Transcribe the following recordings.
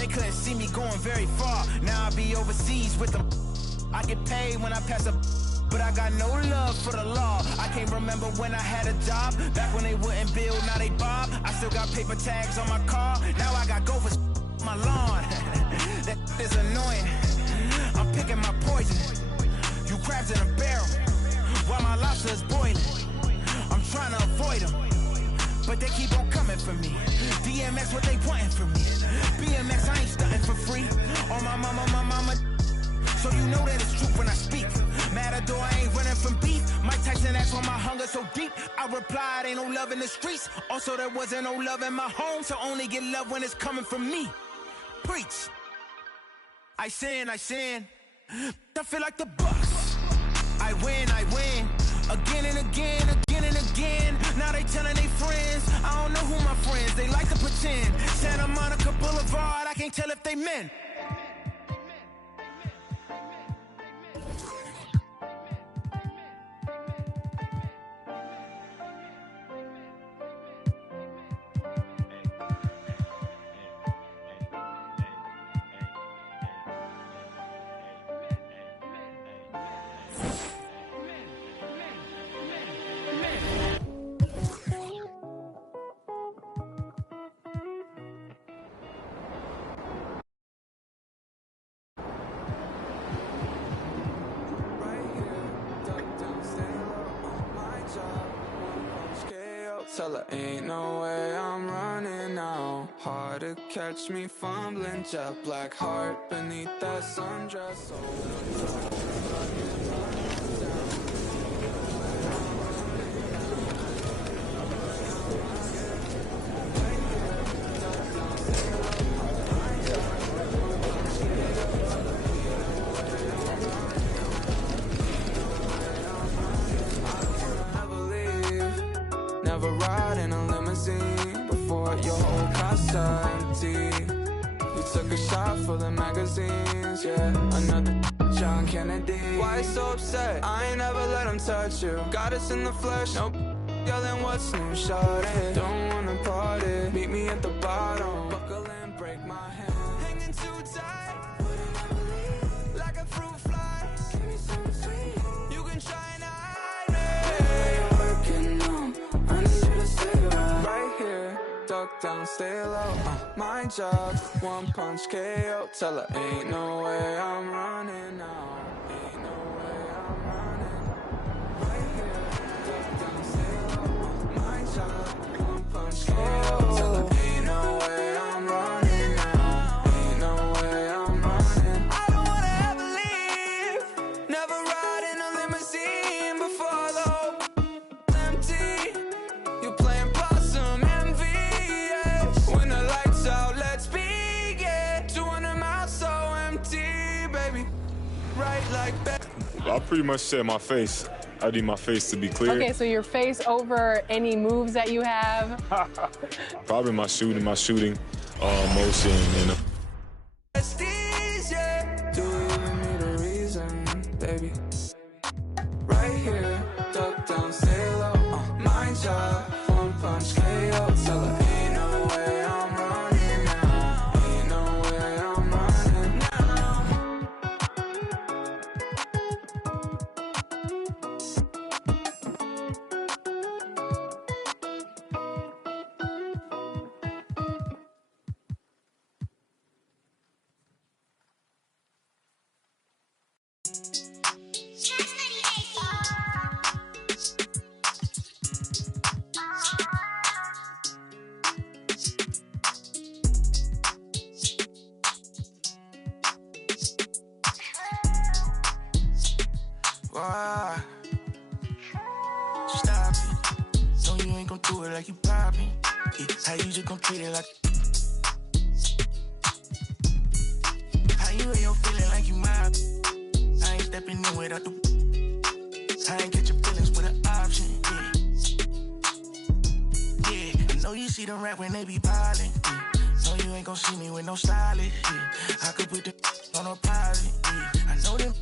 They couldn't see me going very far. Now I be overseas with them. I get paid when I pass a, but I got no love for the law. I can't remember when I had a job. Back when they wouldn't build, now they bob. I still got paper tags on my car. Now I got gophers my lawn. That is annoying. I'm picking my poison. You crabs in a barrel, while my lobster is boiling. I'm trying to avoid them, but they keep on coming for me. DMX, what they wanting from me? BMX, I ain't stunting for free. On my mama. So you know that it's truth when I speak. Matador, I ain't running from beef. Mike Tyson, that's why my hunger so deep. I replied, ain't no love in the streets. Also, there wasn't no love in my home, so only get love when it's coming from me. Preach. I sin. I feel like the Bucks. I win. Again and again. Now they telling they friends. I don't know who my friends, they like to pretend. Santa Monica Boulevard, I can't tell if they men. Tell her ain't no way I'm running now. Hard to catch me fumbling, jet black heart beneath that sundress. Never ride in a limousine before your whole casa empty. You took a shot for the magazines, yeah. Another John Kennedy. Why so upset? I ain't never let him touch you. Got us in the flesh, nope. Yelling what's new, shawty. Don't wanna party, meet me at the bottom. Buckle and break my hand. Hanging too tight, like a fruit fly. Give me something sweet. You can try and hide me. You're working on. Right here, duck down, stay low. My job, one punch KO. Tell her ain't no way I'm running now. Ain't no way I'm running. Right here, duck down, stay low. My job, one punch KO. Tell her ain't no way I'm running now. Ain't no way I'm running. I don't wanna ever leave. Never ride in a limousine before the whole empty. You playing possum envy, yeah. When the lights out, let's begin. 200 miles so empty, baby. Right like that. I pretty much said my face. I need my face to be clear. Okay, so your face over any moves that you have? Probably my shooting motion, and Do you even need a reason, baby? Right here, duck down, stay low. My job, one punch KO. Tell her ain't no way I'm running now. Ain't no way I'm running now. Why? Stop it. No, you ain't gon' do it like you poppin'. Yeah, how you just gon' treat it like? How you ain't your feeling like you mob? I ain't stepping in without the. I ain't get your feelings with an option. Yeah, I know you see them rap when they be ballin'. Yeah. No, you ain't gon' see me with no stylist. Yeah. I could put the on a pilot. Yeah. I know them.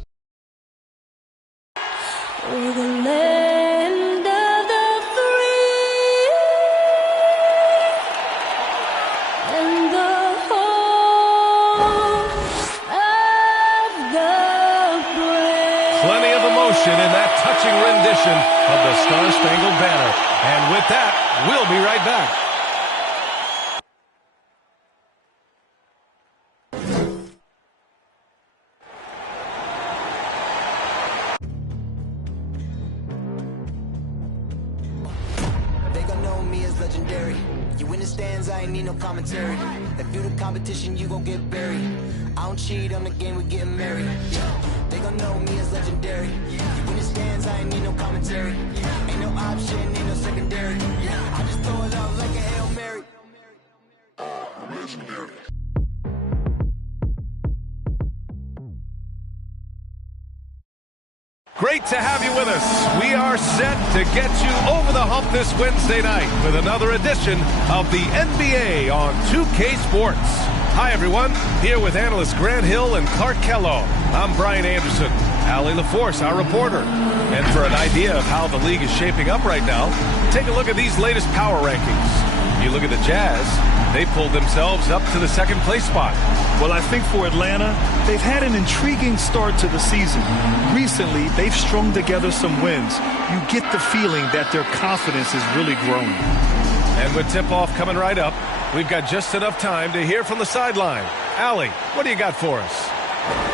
We're the land of the free and the whole action in that touching rendition of the Star-Spangled Banner. And with that, we'll be right back. They gon' know me as legendary. You in the stands, I ain't need no commentary. If you the competition, you gon' get buried. I don't cheat on the game, we getting married. They gon' know me as legendary. You in the stands, I ain't need no commentary. Ain't no option, ain't no secondary. I just throw it out like a Hail Mary. Legendary. Great to have you with us. We are set to get you over the hump this Wednesday night with another edition of the NBA on 2K Sports. Hi, everyone. Here with analysts Grant Hill and Clark Kellogg. I'm Brian Anderson. Allie LaForce, our reporter. And for an idea of how the league is shaping up right now, take a look at these latest power rankings. You look at the Jazz, they pulled themselves up to the second place spot. Well, I think for Atlanta, they've had an intriguing start to the season. Recently, they've strung together some wins. You get the feeling that their confidence is really growing. And with tip-off coming right up, we've got just enough time to hear from the sideline. Allie, what do you got for us?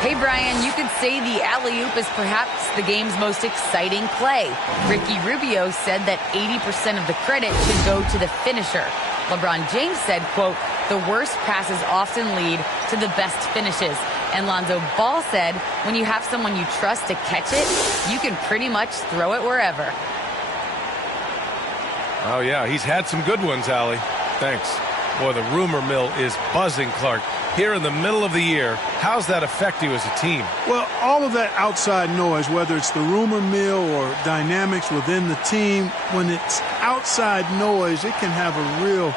Hey, Brian, you could say the alley-oop is perhaps the game's most exciting play. Ricky Rubio said that 80% of the credit should go to the finisher. LeBron James said, quote, the worst passes often lead to the best finishes. And Lonzo Ball said, when you have someone you trust to catch it, you can pretty much throw it wherever. Oh, yeah, he's had some good ones, Allie. Thanks. Boy, the rumor mill is buzzing, Clark. Here in the middle of the year, how's that affect you as a team? Well, all of that outside noise, whether it's the rumor mill or dynamics within the team, when it's outside noise, it can have a real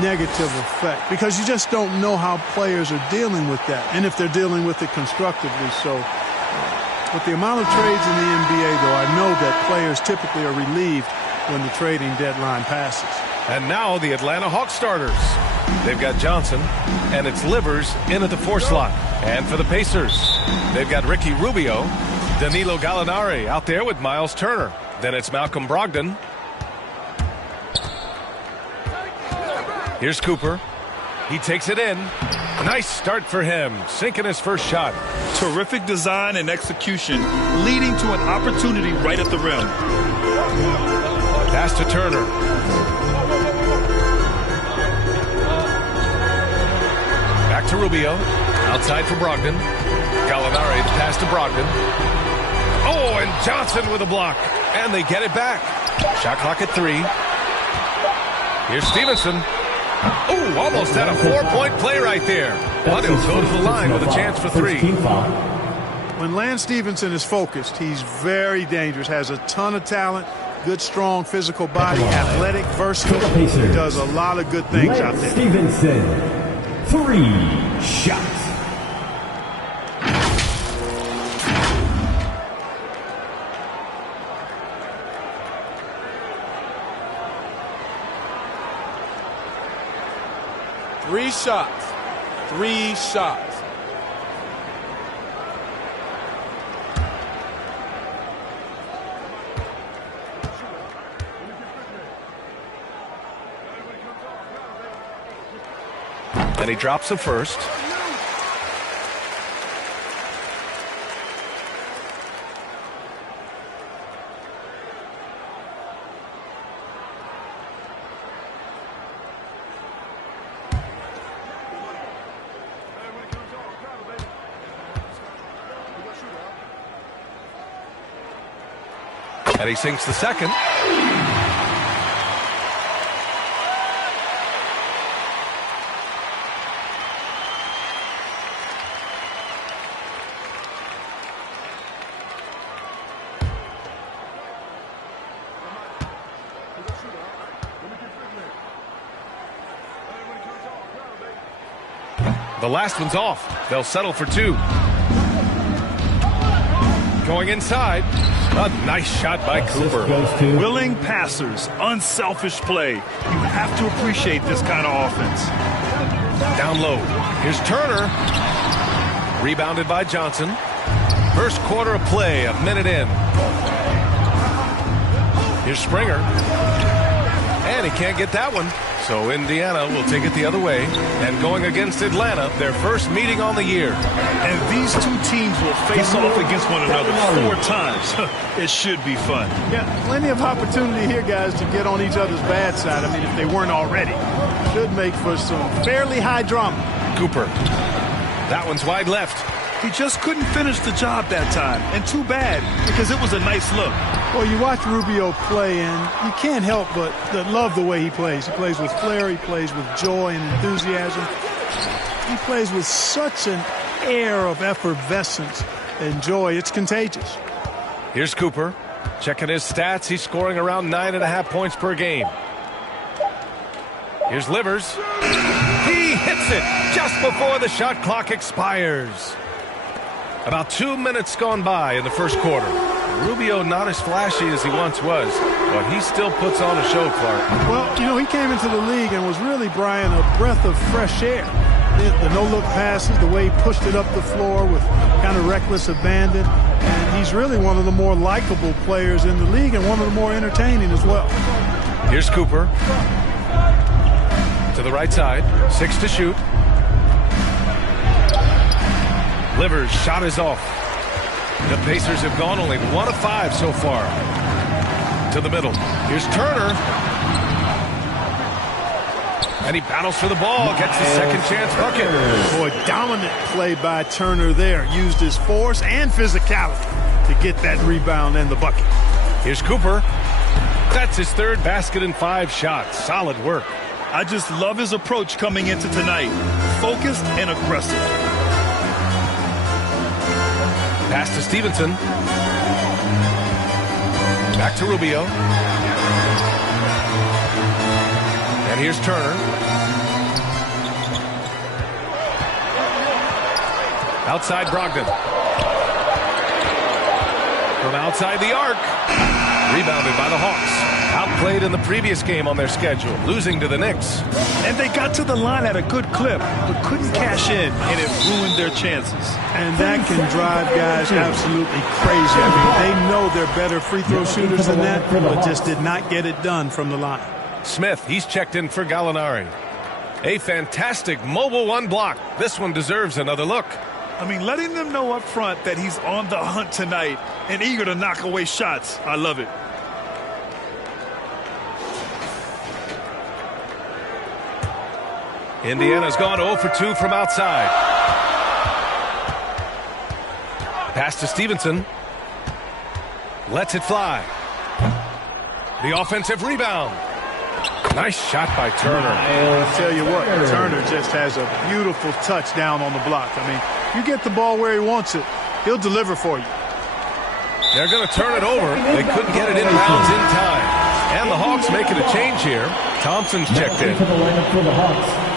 negative effect because you just don't know how players are dealing with that and if they're dealing with it constructively. So with the amount of trades in the NBA, though, I know that players typically are relieved when the trading deadline passes. And now the Atlanta Hawks starters. They've got Johnson, and it's Livers in at the 4 slot. And for the Pacers, they've got Ricky Rubio, Danilo Gallinari out there with Miles Turner. Then it's Malcolm Brogdon. Here's Cooper. He takes it in. Nice start for him, sinking his first shot. Terrific design and execution, leading to an opportunity right at the rim. Pass to Turner. Back to Rubio. Outside for Brogdon. Gallinari, the pass to Brogdon. Oh, and Johnson with a block. And they get it back. Shot clock at 3. Here's Stevenson. Oh, almost had a 4-point play right there. But he'll go to the line with a chance for 3. When Lance Stevenson is focused, he's very dangerous, has a ton of talent, good, strong, physical body, athletic, versatile. He does a lot of good things out there. Stevenson, 3 shots. Three shots. And he drops the first. And he sinks the second. The last one's off. They'll settle for 2. Going inside. A nice shot by Cooper. Willing passers, unselfish play. You have to appreciate this kind of offense. Down low. Here's Turner. Rebounded by Johnson. First quarter of play, a minute in. Here's Springer. And he can't get that one. So Indiana will take it the other way. And going against Atlanta, their first meeting on the year. And these two teams will face off against one another 4 times. It should be fun. Yeah, plenty of opportunity here, guys, to get on each other's bad side. I mean, if they weren't already. Should make for some fairly high drama. Cooper. That one's wide left. He just couldn't finish the job that time. And too bad, because it was a nice look. Well, you watch Rubio play, and you can't help but love the way he plays. He plays with flair. He plays with joy and enthusiasm. He plays with such an air of effervescence and joy. It's contagious. Here's Cooper. Checking his stats. He's scoring around 9.5 points per game. Here's Livers. He hits it just before the shot clock expires. About 2 minutes gone by in the first quarter. Rubio not as flashy as he once was, but he still puts on a show, Clark. Well, you know, he came into the league and was really, Brian, a breath of fresh air. The no-look passes, the way he pushed it up the floor with kind of reckless abandon. And he's really one of the more likable players in the league and one of the more entertaining as well. Here's Cooper. To the right side. 6 to shoot. Livers' shot is off. The Pacers have gone only 1 of 5 so far. To the middle. Here's Turner. And he battles for the ball. Gets his second chance bucket. Boy, dominant play by Turner there. Used his force and physicality to get that rebound and the bucket. Here's Cooper. That's his third basket in 5 shots. Solid work. I just love his approach coming into tonight. Focused and aggressive. Pass to Stevenson. Back to Rubio. And here's Turner. Outside Brogdon. From outside the arc. Rebounded by the Hawks. Outplayed in the previous game on their schedule, losing to the Knicks. And they got to the line at a good clip, but couldn't cash in, and it ruined their chances. And that can drive guys absolutely crazy. I mean, they know they're better free throw shooters than that, but just did not get it done from the line. Smith, he's checked in for Gallinari. A fantastic mobile 1 block. This one deserves another look. I mean, letting them know up front that he's on the hunt tonight and eager to knock away shots. I love it. Indiana's gone 0 for 2 from outside. Pass to Stevenson. Lets it fly. The offensive rebound. Nice shot by Turner. I'll tell you what, Turner just has a beautiful touch down on the block. I mean, you get the ball where he wants it, he'll deliver for you. They're going to turn it over. They couldn't get it inbounds in time. And the Hawks making a change here. Thompson's checked in. For the lineup for the Hawks.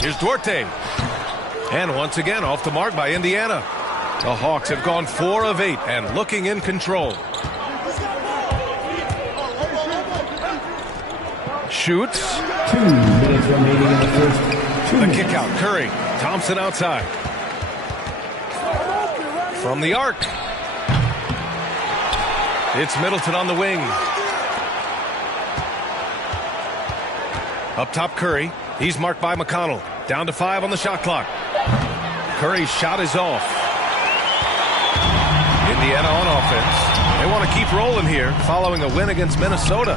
Here's Duarte. And once again off the mark by Indiana. The Hawks have gone 4 of 8 and looking in control. Shoots. 2 minutes remaining in the first. The kick out. Curry. Thompson outside. From the arc. It's Middleton on the wing. Up top, Curry. He's marked by McConnell. Down to 5 on the shot clock. Curry's shot is off. Indiana on offense. They want to keep rolling here following a win against Minnesota.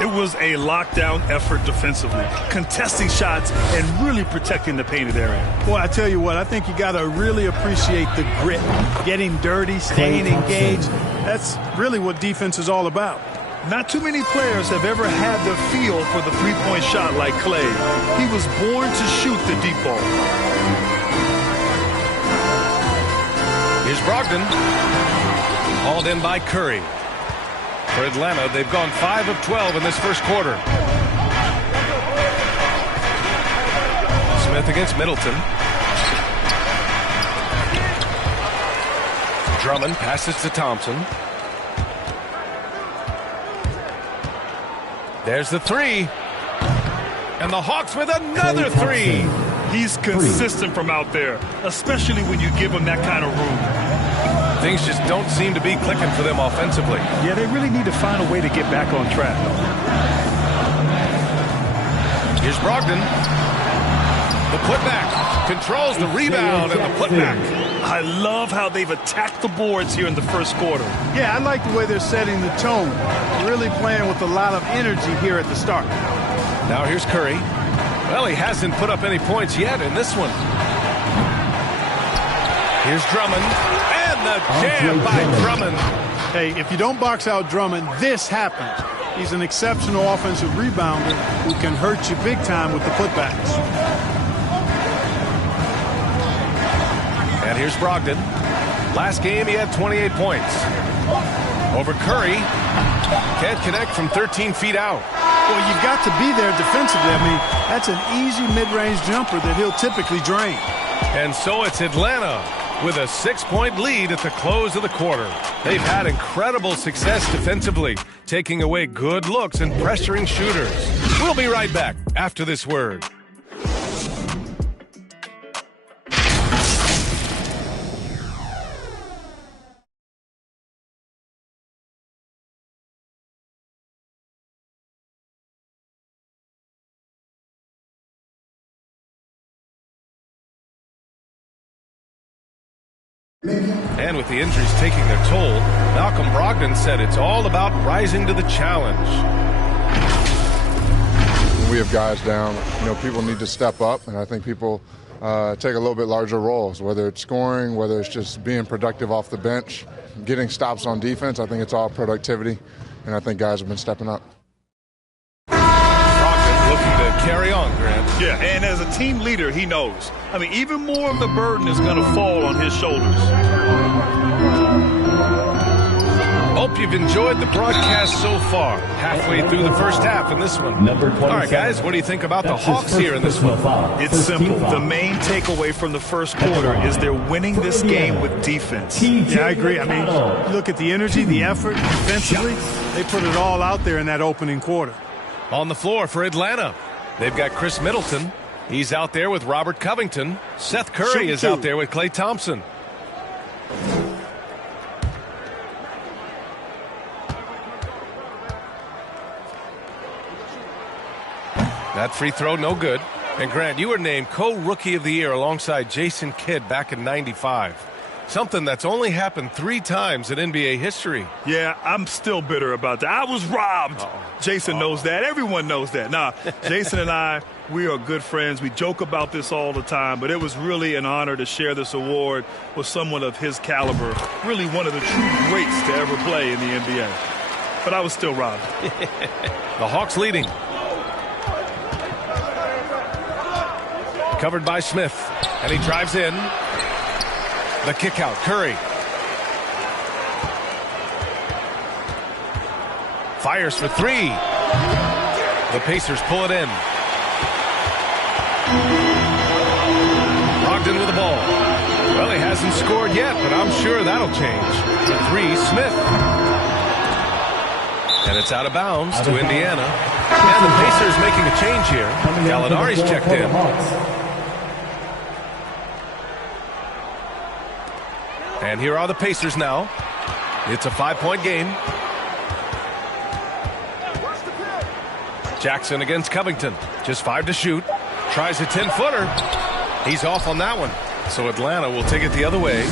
It was a lockdown effort defensively, contesting shots and really protecting the painted area. Boy, I tell you what, I think you got to really appreciate the grit, getting dirty, staying engaged. That's really what defense is all about. Not too many players have ever had the feel for the three-point shot like Clay. He was born to shoot the deep ball. Here's Brogdon. Hauled in by Curry. For Atlanta, they've gone 5 of 12 in this first quarter. Smith against Middleton. Drummond passes to Thompson. There's the three. And the Hawks with another three. He's consistent from out there, especially when you give him that kind of room. Things just don't seem to be clicking for them offensively. Yeah, they really need to find a way to get back on track. Here's Brogdon. The putback. Controls the rebound and the putback. I love how they've attacked the boards here in the first quarter. Yeah, I like the way they're setting the tone. Really playing with a lot of energy here at the start. Now here's Curry. Well, he hasn't put up any points yet in this one. Here's Drummond. And the jam by Drummond. Hey, if you don't box out Drummond, this happens. He's an exceptional offensive rebounder who can hurt you big time with the putbacks. And here's Brogdon. Last game, he had 28 points. Over Curry. Can't connect from 13 feet out. Well, you've got to be there defensively. I mean, that's an easy mid-range jumper that he'll typically drain. And so it's Atlanta with a 6-point lead at the close of the quarter. They've had incredible success defensively, taking away good looks and pressuring shooters. We'll be right back after this word. And with the injuries taking their toll, Malcolm Brogdon said it's all about rising to the challenge. When we have guys down, people need to step up, and I think people take a little bit larger roles, whether it's scoring, whether it's just being productive off the bench, getting stops on defense. I think it's all productivity, and I think guys have been stepping up. Brogdon looking to carry on, Grant. Yeah, and as a team leader, he knows. I mean, even more of the burden is going to fall on his shoulders. Hope you've enjoyed the broadcast so far. Halfway through the first half in this one. All right, guys, what do you think about the Hawks here in this one? It's simple. The main takeaway from the first quarter is they're winning this game with defense. Yeah, I agree. I mean, look at the energy, the effort defensively. They put it all out there in that opening quarter. On the floor for Atlanta, they've got Chris Middleton. He's out there with Robert Covington. Seth Curry is out there with Klay Thompson. That free throw, no good. And Grant, you were named co-rookie of the year alongside Jason Kidd back in '95. Something that's only happened 3 times in NBA history. Yeah, I'm still bitter about that. I was robbed. Jason knows that. Everyone knows that. Nah, Jason and I, we are good friends. We joke about this all the time, but it was really an honor to share this award with someone of his caliber. Really one of the true greats to ever play in the NBA. But I was still robbed. The Hawks leading. Covered by Smith, and he drives in. The kick out, Curry. Fires for 3. The Pacers pull it in. Brogdon with the ball. Well, he hasn't scored yet, but I'm sure that'll change. The 3, Smith. And it's out of bounds to Indiana. And the Pacers making a change here. Gallinari's checked in. And here are the Pacers now. It's a 5-point game. Jackson against Covington. Just 5 to shoot. Tries a 10-footer. He's off on that one. So Atlanta will take it the other way.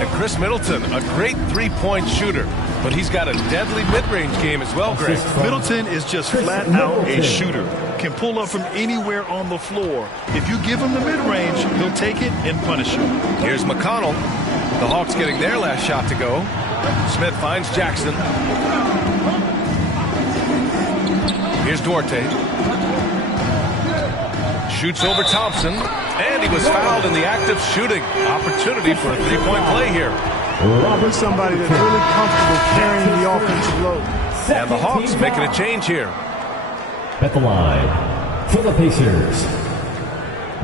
And Chris Middleton, a great 3-point shooter. But he's got a deadly mid-range game as well, Greg. Middleton is just flat out a shooter. Can pull up from anywhere on the floor. If you give him the mid-range, he'll take it and punish you. Here's McConnell. The Hawks getting their last shot to go. Smith finds Jackson. Here's Duarte. Shoots over Thompson. And he was fouled in the act of shooting. Opportunity for a 3-point play here. He's somebody that's really comfortable carrying the offensive load. And the Hawks making a change here. At the line for the Pacers,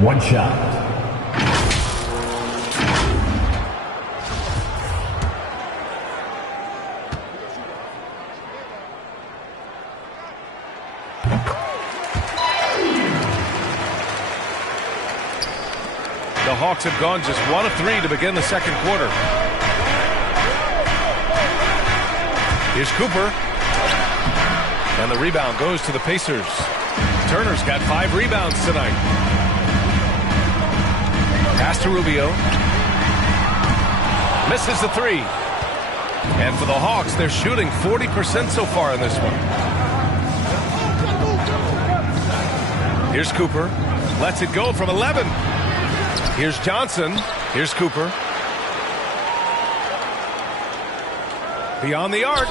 One shot. The Hawks have gone just 1 of 3 to begin the second quarter. Here's Cooper. And the rebound goes to the Pacers. Turner's got 5 rebounds tonight. Pass to Rubio. Misses the 3. And for the Hawks, they're shooting 40% so far in this one. Here's Cooper. Lets it go from 11. Here's Johnson. Here's Cooper. Beyond the arc.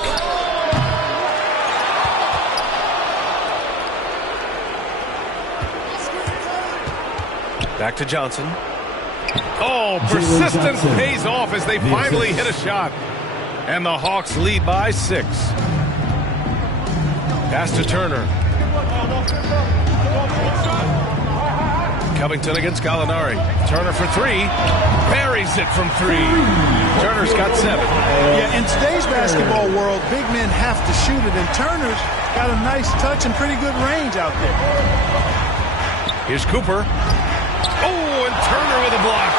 Back to Johnson. Oh, persistence pays off as they finally hit a shot. And the Hawks lead by 6. Pass to Turner. Covington against Gallinari. Turner for 3. Buries it from 3. Turner's got 7. Yeah, in today's basketball world, big men have to shoot it, and Turner's got a nice touch and pretty good range out there. Here's Cooper. Oh, and Turner with a block.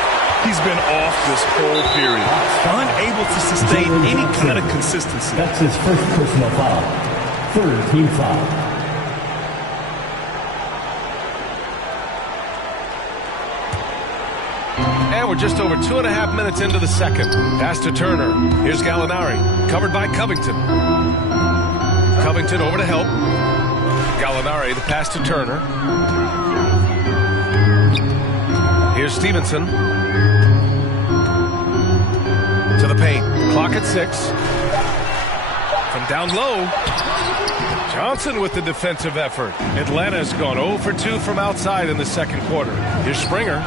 He's been off this whole period. Unable to sustain any kind of consistency. That's his first personal foul. 3rd team foul. And we're just over 2.5 minutes into the second. Pass to Turner. Here's Gallinari. Covered by Covington. Covington over to help. Gallinari, the pass to Turner. Here's Stevenson. To the paint. Clock at 6. From down low. Johnson with the defensive effort. Atlanta's gone 0 for 2 from outside in the second quarter. Here's Springer.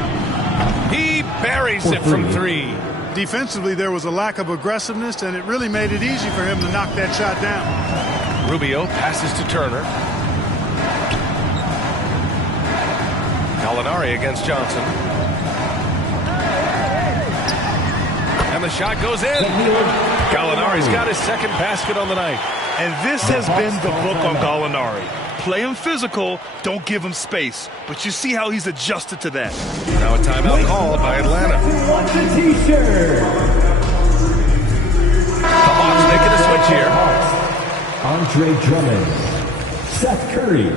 He buries it from 3. Defensively, there was a lack of aggressiveness, and it really made it easy for him to knock that shot down. Rubio passes to Turner. Gallinari against Johnson. And the shot goes in. Gallinari's got his second basket on the night. And this has been the book on Gallinari. Play him physical, don't give him space. But you see how he's adjusted to that. Now a timeout called by Atlanta. The Hawks making a switch here. Andre Drummond. Seth Curry.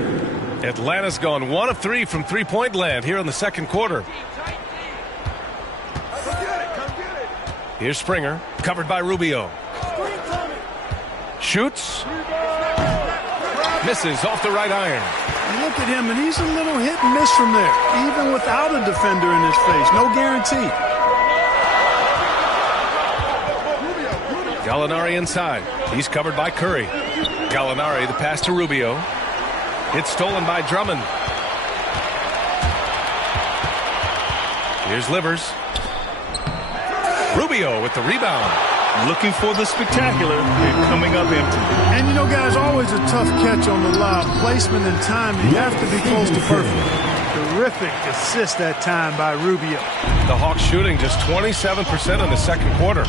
Atlanta's gone 1 of 3 from three-point land here in the second quarter. Here's Springer, covered by Rubio. Shoots. Misses off the right iron. You look at him, and he's a little hit and miss from there, even without a defender in his face. No guarantee. Gallinari inside. He's covered by Curry. Gallinari, the pass to Rubio. It's stolen by Drummond. Here's Livers. Rubio with the rebound. Looking for the spectacular and coming up empty. And, you know, guys, always a tough catch on the lob. Placement and timing, you have to be close to perfect. Terrific assist that time by Rubio. The Hawks shooting just 27% in the second quarter.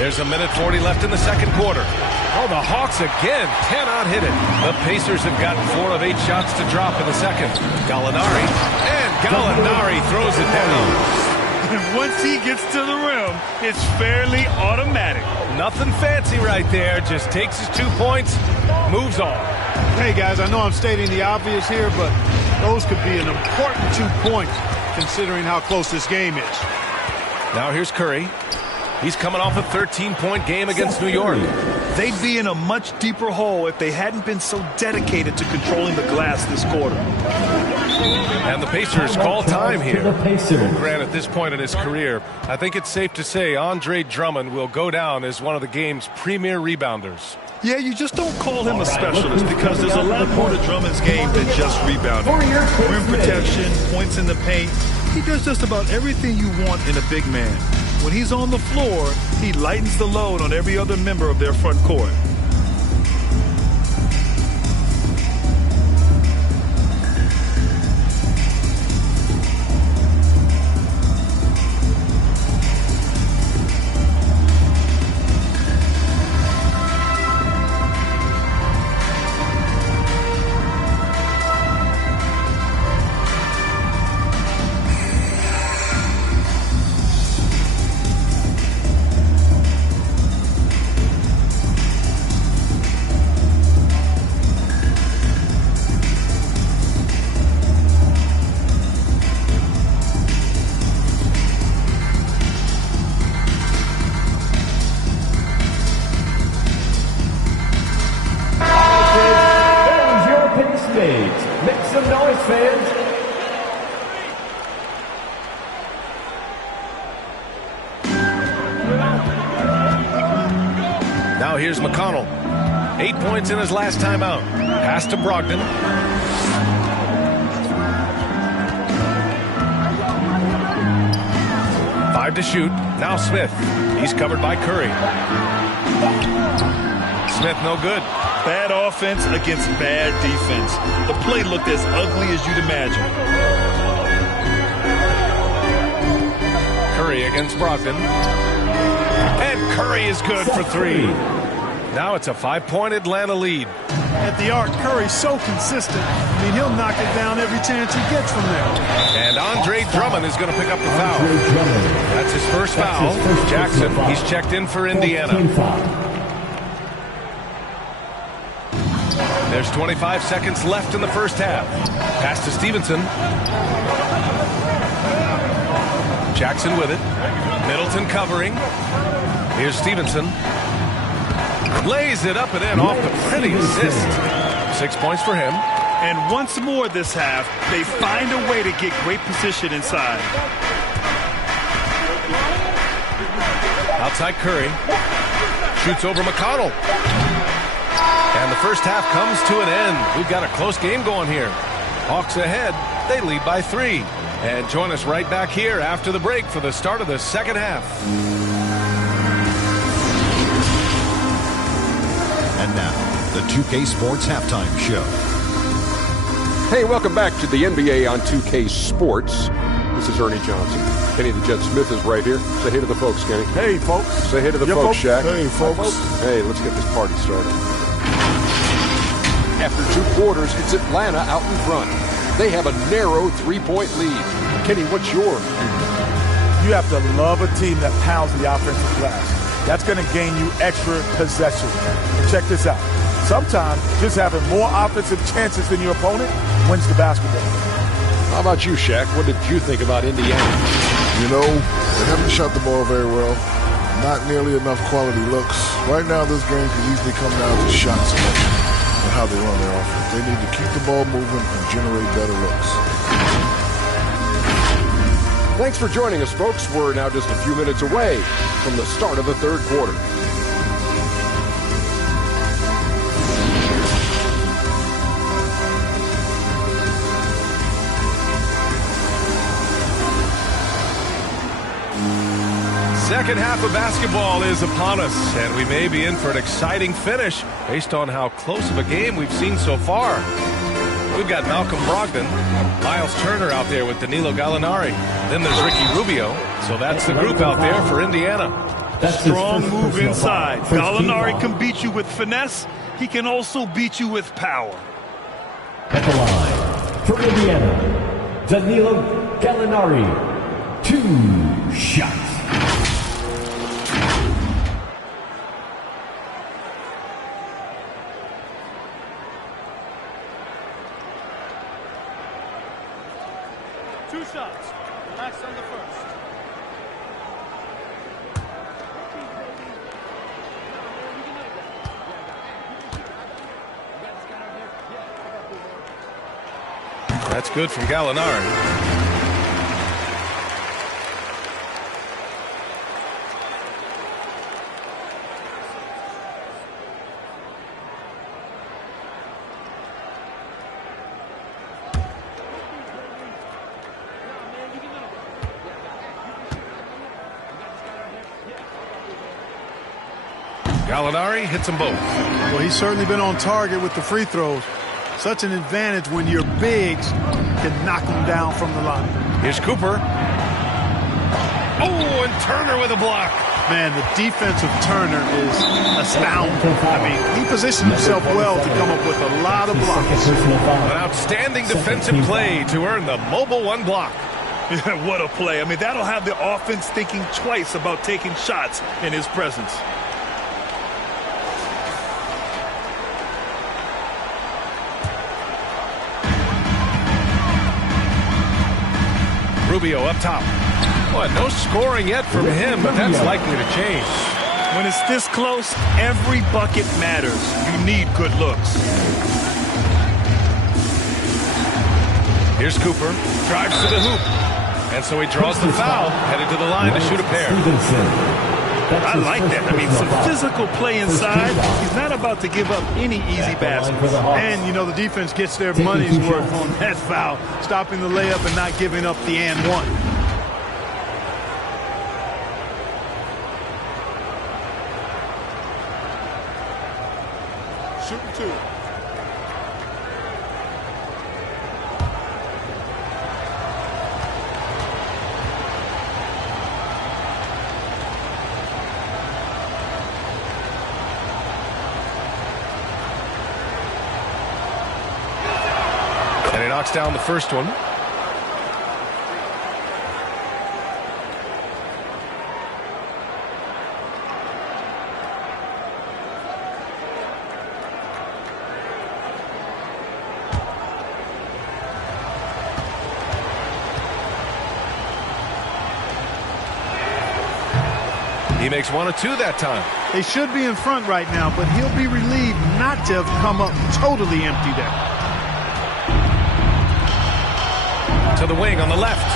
There's a minute 40 left in the second quarter. Oh, the Hawks again cannot hit it. The Pacers have gotten 4 of 8 shots to drop in the second. Gallinari, and Gallinari throws it down. And once he gets to the rim, it's fairly automatic. Nothing fancy right there. Just takes his 2 points, moves on. Hey, guys, I know I'm stating the obvious here, but those could be an important 2 points considering how close this game is. Now here's Curry. He's coming off a 13-point game against New York. They'd be in a much deeper hole if they hadn't been so dedicated to controlling the glass this quarter. And the Pacers call time here. Grant, at this point in his career, I think it's safe to say Andre Drummond will go down as one of the game's premier rebounders. Yeah, you just don't call him a specialist because there's a lot more to Drummond's game than just rebounding. Rim protection, points in the paint. He does just about everything you want in a big man. When he's on the floor, he lightens the load on every other member of their front court. Now here's McConnell. 8 points in his last time out. Pass to Brogdon. Five to shoot. Now Smith. He's covered by Curry. Smith no good. Bad offense against bad defense. The play looked as ugly as you'd imagine. Curry against Brogdon. And Curry is good for three. Now it's a 5-point Atlanta lead. At the arc, Curry's so consistent. I mean, he'll knock it down every chance he gets from there. And Andre Drummond is going to pick up the foul. That's his first foul. Jackson, he's checked in for Indiana. There's 25 seconds left in the first half. Pass to Stevenson. Jackson with it. Middleton covering. Here's Stevenson. Lays it up and in off the pretty assist. 6 points for him. And once more this half, they find a way to get great position inside. Outside Curry. Shoots over McConnell. And the first half comes to an end. We've got a close game going here. Hawks ahead. They lead by 3. And join us right back here after the break for the start of the second half. And now, the 2K Sports Halftime Show. Hey, welcome back to the NBA on 2K Sports. This is Ernie Johnson. Kenny the Jet Smith is right here. Say hey to the folks, Kenny. Hey, folks. Say hey to the folks, Shaq. Hey, folks. Hey, let's get this party started. After 2 quarters, it's Atlanta out in front. They have a narrow 3-point lead. Kenny, what's your? You have to love a team that pounds the offensive glass. That's going to gain you extra possession. And check this out. Sometimes just having more offensive chances than your opponent wins the basketball. How about you, Shaq? What did you think about Indiana? You know, they haven't shot the ball very well. Not nearly enough quality looks. Right now, this game can easily come down to shot selection and how they run their offense. They need to keep the ball moving and generate better looks. Thanks for joining us, folks. We're now just a few minutes away from the start of the third quarter. Second half of basketball is upon us, and we may be in for an exciting finish based on how close of a game we've seen so far. We've got Malcolm Brogdon, Miles Turner out there with Danilo Gallinari. Then there's Ricky Rubio. So that's the group out there for Indiana. Strong move inside. Gallinari can beat you with finesse. He can also beat you with power. At the line, for Indiana, Danilo Gallinari. 2 shots. Relax on the first. That's good from Gallinari. Gallinari hits them both. Well, he's certainly been on target with the free throws. Such an advantage when your bigs can knock them down from the line. Here's Cooper. Oh, and Turner with a block. Man, the defense of Turner is astounding. I mean, he positioned himself well to come up with a lot of blocks. An outstanding defensive play to earn the mobile 1 block. What a play. I mean, that'll have the offense thinking twice about taking shots in his presence. Rubio up top. Well, no scoring yet from him, but that's likely to change. When it's this close, every bucket matters. You need good looks. Here's Cooper. Drives to the hoop. And so he draws the foul, headed to the line to shoot a pair. I like that. I mean, some physical play inside. He's not about to give up any easy baskets. And, you know, the defense gets their money's worth on that foul, stopping the layup and not giving up the and one. Shooting two. And he knocks down the first one. He makes 1 of 2 that time. They should be in front right now, but he'll be relieved not to have come up totally empty there. To the wing on the left.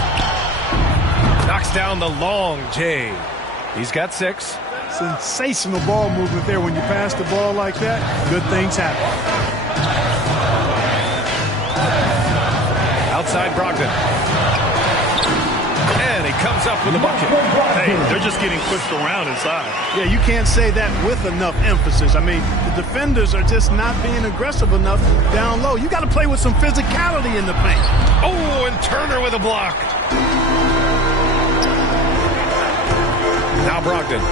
Knocks down the long J. He's got 6. Sensational ball movement there. When you pass the ball like that, good things happen. Outside Brogdon. And he comes up with a bucket. Hey, they're just getting pushed around inside. Yeah, you can't say that with enough emphasis. I mean, the defenders are just not being aggressive enough down low. You got to play with some physicality in the paint. Oh, and Turner with a block. Now Brogdon,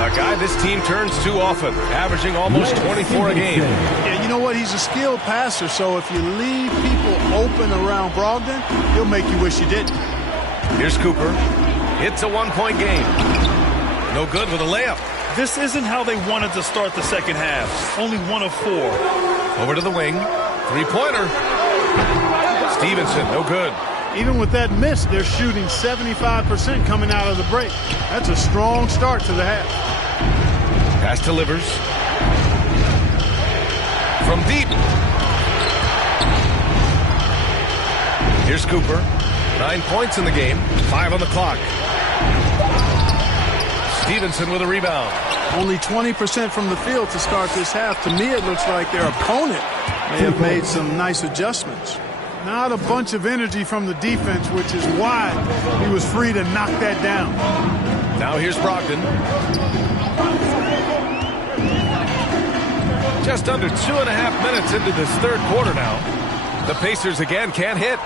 a guy this team turns to often, averaging almost 24 a game. Yeah, you know what? He's a skilled passer, so if you leave people open around Brogdon, he'll make you wish you didn't. Here's Cooper. It's a 1-point game. No good with a layup. This isn't how they wanted to start the second half. Only 1 of 4. Over to the wing. 3-pointer. Stevenson, no good. Even with that miss, they're shooting 75% coming out of the break. That's a strong start to the half. Pass to Livers. From deep. Here's Cooper. 9 points in the game. 5 on the clock. Stevenson with a rebound. Only 20% from the field to start this half. To me, it looks like their opponent may have made some nice adjustments. Not a bunch of energy from the defense, which is why he was free to knock that down. Now here's Brogdon. Just under 2.5 minutes into this third quarter now. The Pacers again can't hit.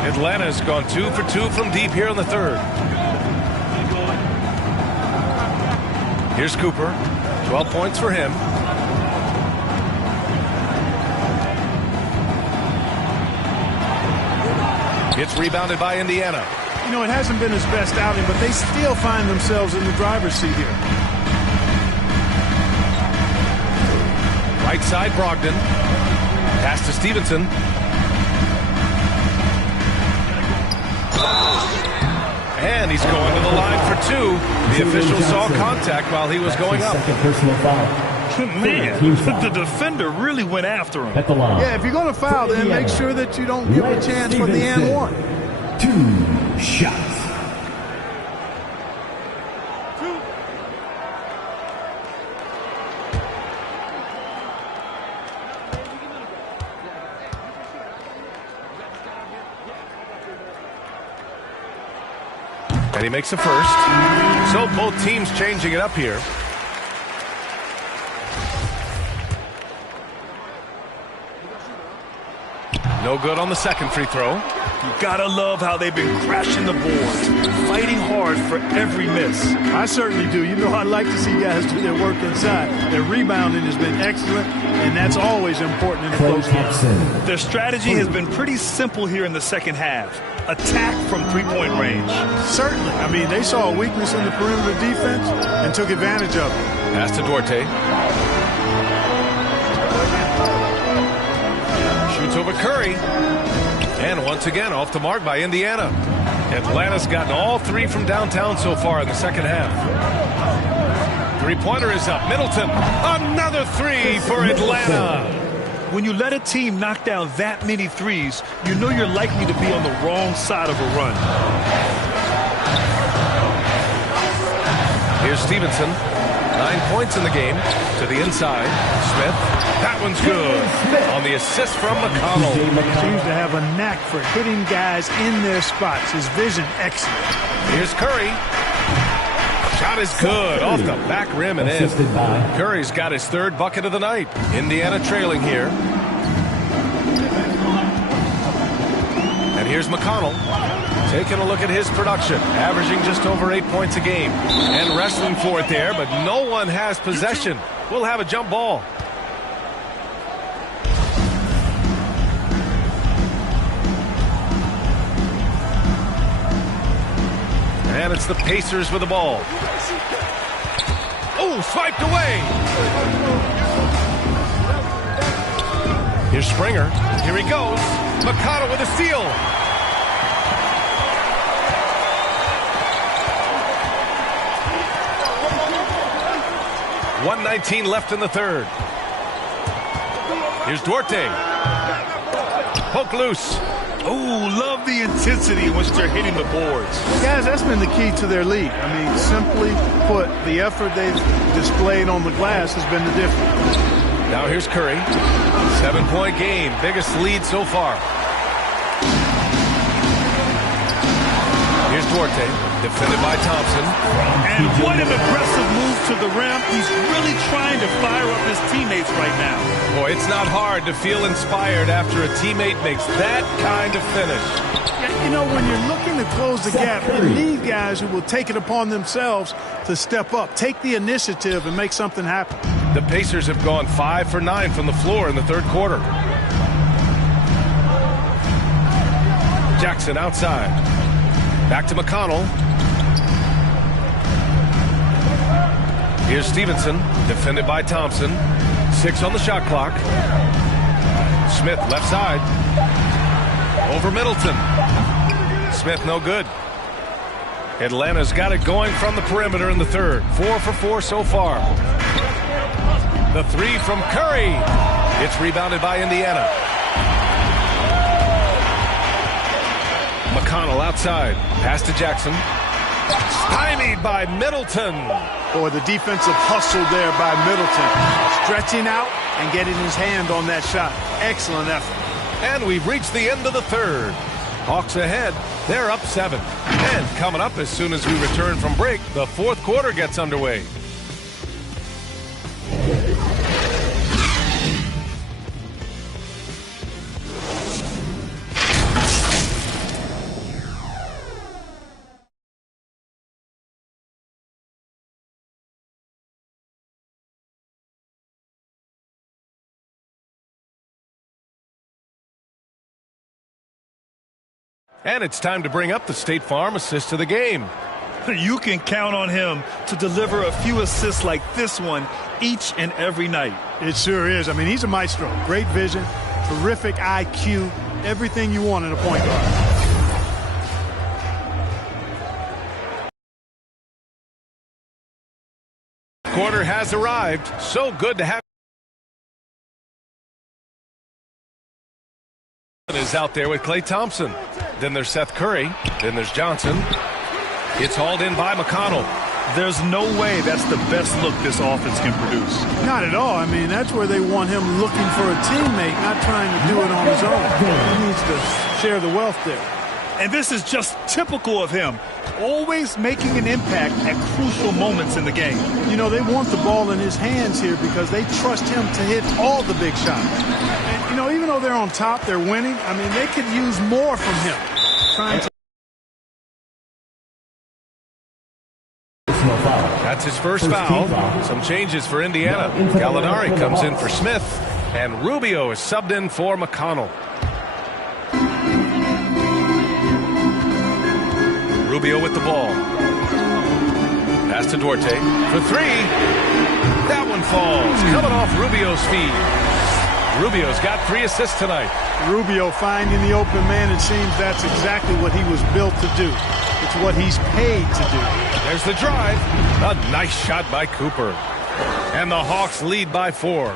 Atlanta's gone 2 for 2 from deep here in the third. Here's Cooper. 12 points for him. It's rebounded by Indiana. You know, it hasn't been his best outing, but they still find themselves in the driver's seat here. Right side, Brogdon. Pass to Stevenson. And he's going to the line for 2. The official saw contact while he was going up. Second personal foul. Man, the defender really went after him. At the line. Yeah, if you're going to foul, then make sure that you don't give a chance for the and one. 2 shots. And he makes the first. So both teams changing it up here. No good on the second free throw. You gotta love how they've been crashing the boards, fighting hard for every miss. I certainly do. You know, I like to see guys do their work inside. Their rebounding has been excellent, and that's always important in a close game. Their strategy has been pretty simple here in the second half. Attack from three-point range. Certainly. I mean, they saw a weakness in the perimeter defense and took advantage of it. Pass to Duarte. Shoots over Curry. And once again, off the mark by Indiana. Atlanta's gotten all 3 from downtown so far in the second half. Three-pointer is up. Middleton. Another 3 for Atlanta. When you let a team knock down that many threes, you know you're likely to be on the wrong side of a run. Here's Stevenson. 9 points in the game. To the inside. Smith. That one's good. On the assist from McConnell. Seems to have a knack for hitting guys in their spots. His vision excellent. Here's Curry. Shot is good. Off the back rim and in. Curry's got his third bucket of the night. Indiana trailing here. And here's McConnell. Taking a look at his production. Averaging just over 8 points a game. And wrestling for it there, but no one has possession. We'll have a jump ball. And it's the Pacers with the ball. Oh, swiped away. Here's Springer. Here he goes. McConnell with a steal. .119 left in the third. Here's Duarte. Poke loose. Oh, love the intensity in which they're hitting the boards. Guys, that's been the key to their lead. I mean, simply put, the effort they've displayed on the glass has been the difference. Now here's Curry. 7-point game. Biggest lead so far. Here's Duarte. Defended by Thompson. And what an aggressive move to the rim. He's really trying to fire up his teammates right now. Boy, it's not hard to feel inspired after a teammate makes that kind of finish. Yeah, you know, when you're looking to close the gap, you need guys who will take it upon themselves to step up, take the initiative, and make something happen. The Pacers have gone 5 for 9 from the floor in the third quarter. Jackson outside. Back to McConnell. Here's Stevenson, defended by Thompson. 6 on the shot clock. Smith left side. Over Middleton. Smith no good. Atlanta's got it going from the perimeter in the third. 4 for 4 so far. The three from Curry. It's rebounded by Indiana. McConnell outside. Pass to Jackson. Stymied by Middleton. Boy, the defensive hustle there by Middleton. Stretching out and getting his hand on that shot. Excellent effort. And we've reached the end of the third. Hawks ahead. They're up 7. And coming up as soon as we return from break, the fourth quarter gets underway. And it's time to bring up the State Farm assist of the game. You can count on him to deliver a few assists like this one each and every night. It sure is. I mean, he's a maestro. Great vision, terrific IQ, everything you want in a point guard. Quarter has arrived. So good to have is out there with Klay Thompson. Then there's Seth Curry. Then there's Johnson. It's hauled in by McConnell. There's no way that's the best look this offense can produce. Not at all. I mean, that's where they want him looking for a teammate, not trying to do it on his own. He needs to share the wealth there. And this is just typical of him. Always making an impact at crucial moments in the game. You know, they want the ball in his hands here because they trust him to hit all the big shots. And, you know, even though they're on top, they're winning. I mean, they could use more from him. Trying to That's his first foul. Some changes for Indiana. Gallinari comes in for Smith, and Rubio is subbed in for McConnell. Rubio with the ball. Pass to Duarte for three. That one falls. Coming off Rubio's feet. Rubio's got 3 assists tonight. Rubio finding the open man. It seems that's exactly what he was built to do. It's what he's paid to do. There's the drive. A nice shot by Cooper. And the Hawks lead by 4.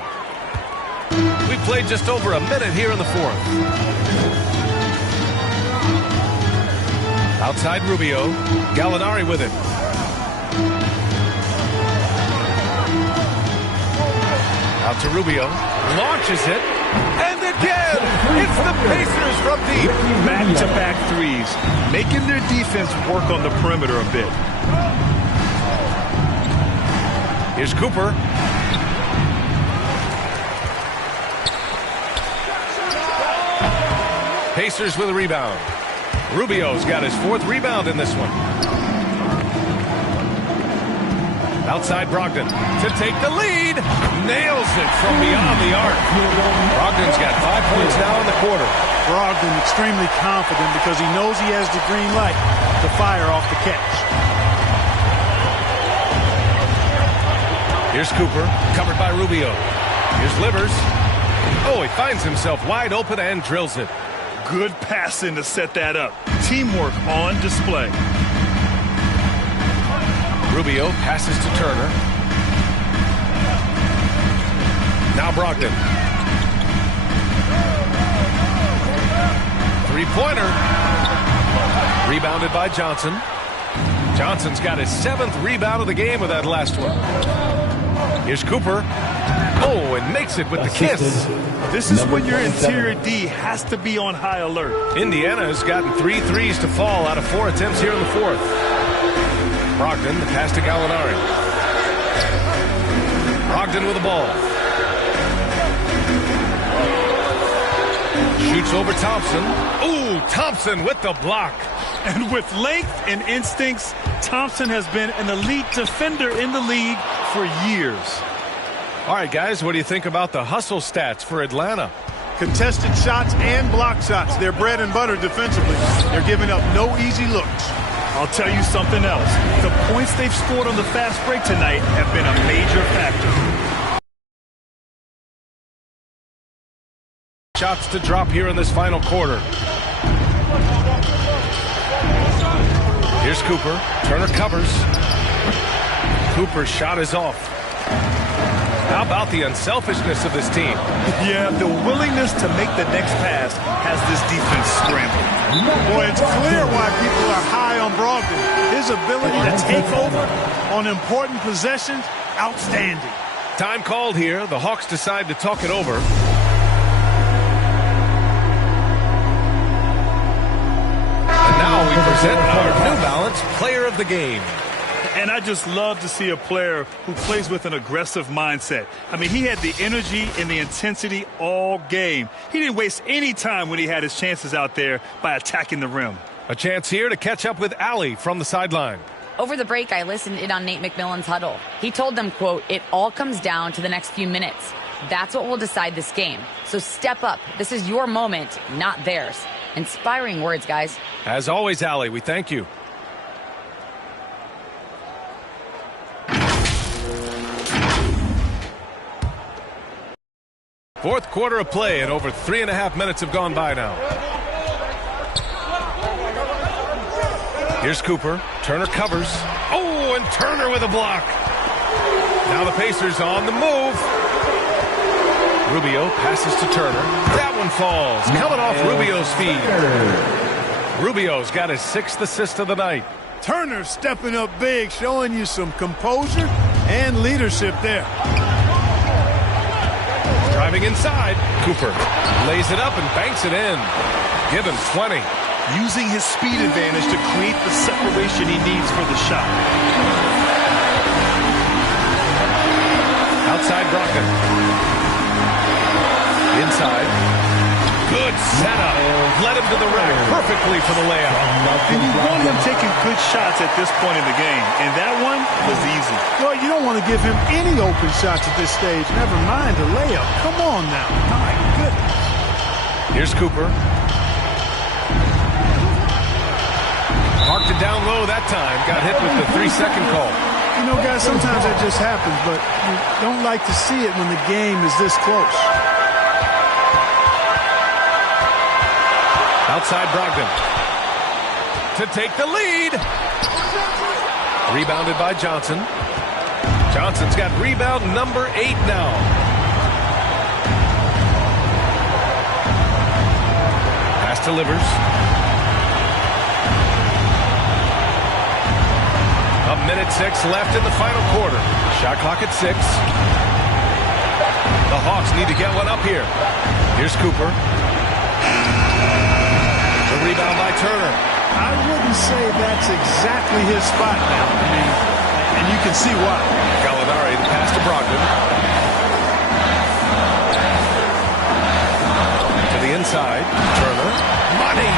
We played just over a minute here in the fourth. Outside Rubio. Gallinari with it. Out to Rubio. Launches it. And again, it's the Pacers from deep. Back-to-back threes, making their defense work on the perimeter a bit. Here's Cooper. Pacers with a rebound. Rubio's got his 4th rebound in this one. Outside Brogdon to take the lead. Nails it from beyond the arc. Brogdon's got 5 points now in the quarter. Brogdon extremely confident because he knows he has the green light to fire off the catch. Here's Cooper, covered by Rubio. Here's Livers. Oh, he finds himself wide open and drills it. Good passing to set that up. Teamwork on display. Rubio passes to Turner. Now Brogdon. 3-pointer. Rebounded by Johnson. Johnson's got his 7th rebound of the game with that last one. Here's Cooper. Oh, and makes it with the kiss. This is when your interior D has to be on high alert. Indiana has gotten 3 threes to fall out of 4 attempts here in the 4th. Brogdon, the pass to Gallinari. Brogdon with the ball. Shoots over Thompson. Ooh, Thompson with the block. And with length and instincts, Thompson has been an elite defender in the league for years. All right, guys, what do you think about the hustle stats for Atlanta? Contested shots and block shots. They're bread and butter defensively. They're giving up no easy looks. I'll tell you something else. The points they've scored on the fast break tonight have been a major factor. Shots to drop here in this final quarter. Here's Cooper. Turner covers. Cooper's shot is off. How about the unselfishness of this team? Yeah, the willingness to make the next pass has this defense scrambling. Boy, it's clear why people are high on Brogdon. His ability to take over on important possessions, outstanding. Time called here. The Hawks decide to talk it over. And now we present our New Balance Player of the Game. And I just love to see a player who plays with an aggressive mindset. I mean, he had the energy and the intensity all game. He didn't waste any time when he had his chances out there by attacking the rim. A chance here to catch up with Allie from the sideline. Over the break, I listened in on Nate McMillan's huddle. He told them, quote, "It all comes down to the next few minutes. That's what will decide this game. So step up. This is your moment, not theirs." Inspiring words, guys. As always, Allie, we thank you. Fourth quarter of play, and over 3.5 minutes have gone by now. Here's Cooper. Turner covers. Oh, and Turner with a block. Now the Pacers on the move. Rubio passes to Turner. That one falls. Coming off Rubio's feed. Rubio's got his 6th assist of the night. Turner stepping up big, showing you some composure and leadership there. Driving inside, Cooper lays it up and banks it in. Give him 20. Using his speed advantage to create the separation he needs for the shot. Outside Brogdon. Inside. Good setup. Led him to the rack perfectly for the layup. And you want him taking good shots at this point in the game, and that one was easy. Well, you don't want to give him any open shots at this stage, never mind a layup. Come on now. My goodness. Here's Cooper. Marked it down low that time. Got hit with the 3-second call. You know, guys, sometimes that just happens, but you don't like to see it when the game is this close. Outside Brogdon. To take the lead. Rebounded by Johnson. Johnson's got rebound number 8 now. Pass to Livers. A minute 6 left in the final quarter. Shot clock at 6. The Hawks need to get one up here. Here's Cooper. The rebound by Turner. I wouldn't say that's exactly his spot now. I mean, and you can see why. Gallinari, the pass to Brogdon. To the inside. Turner. Money.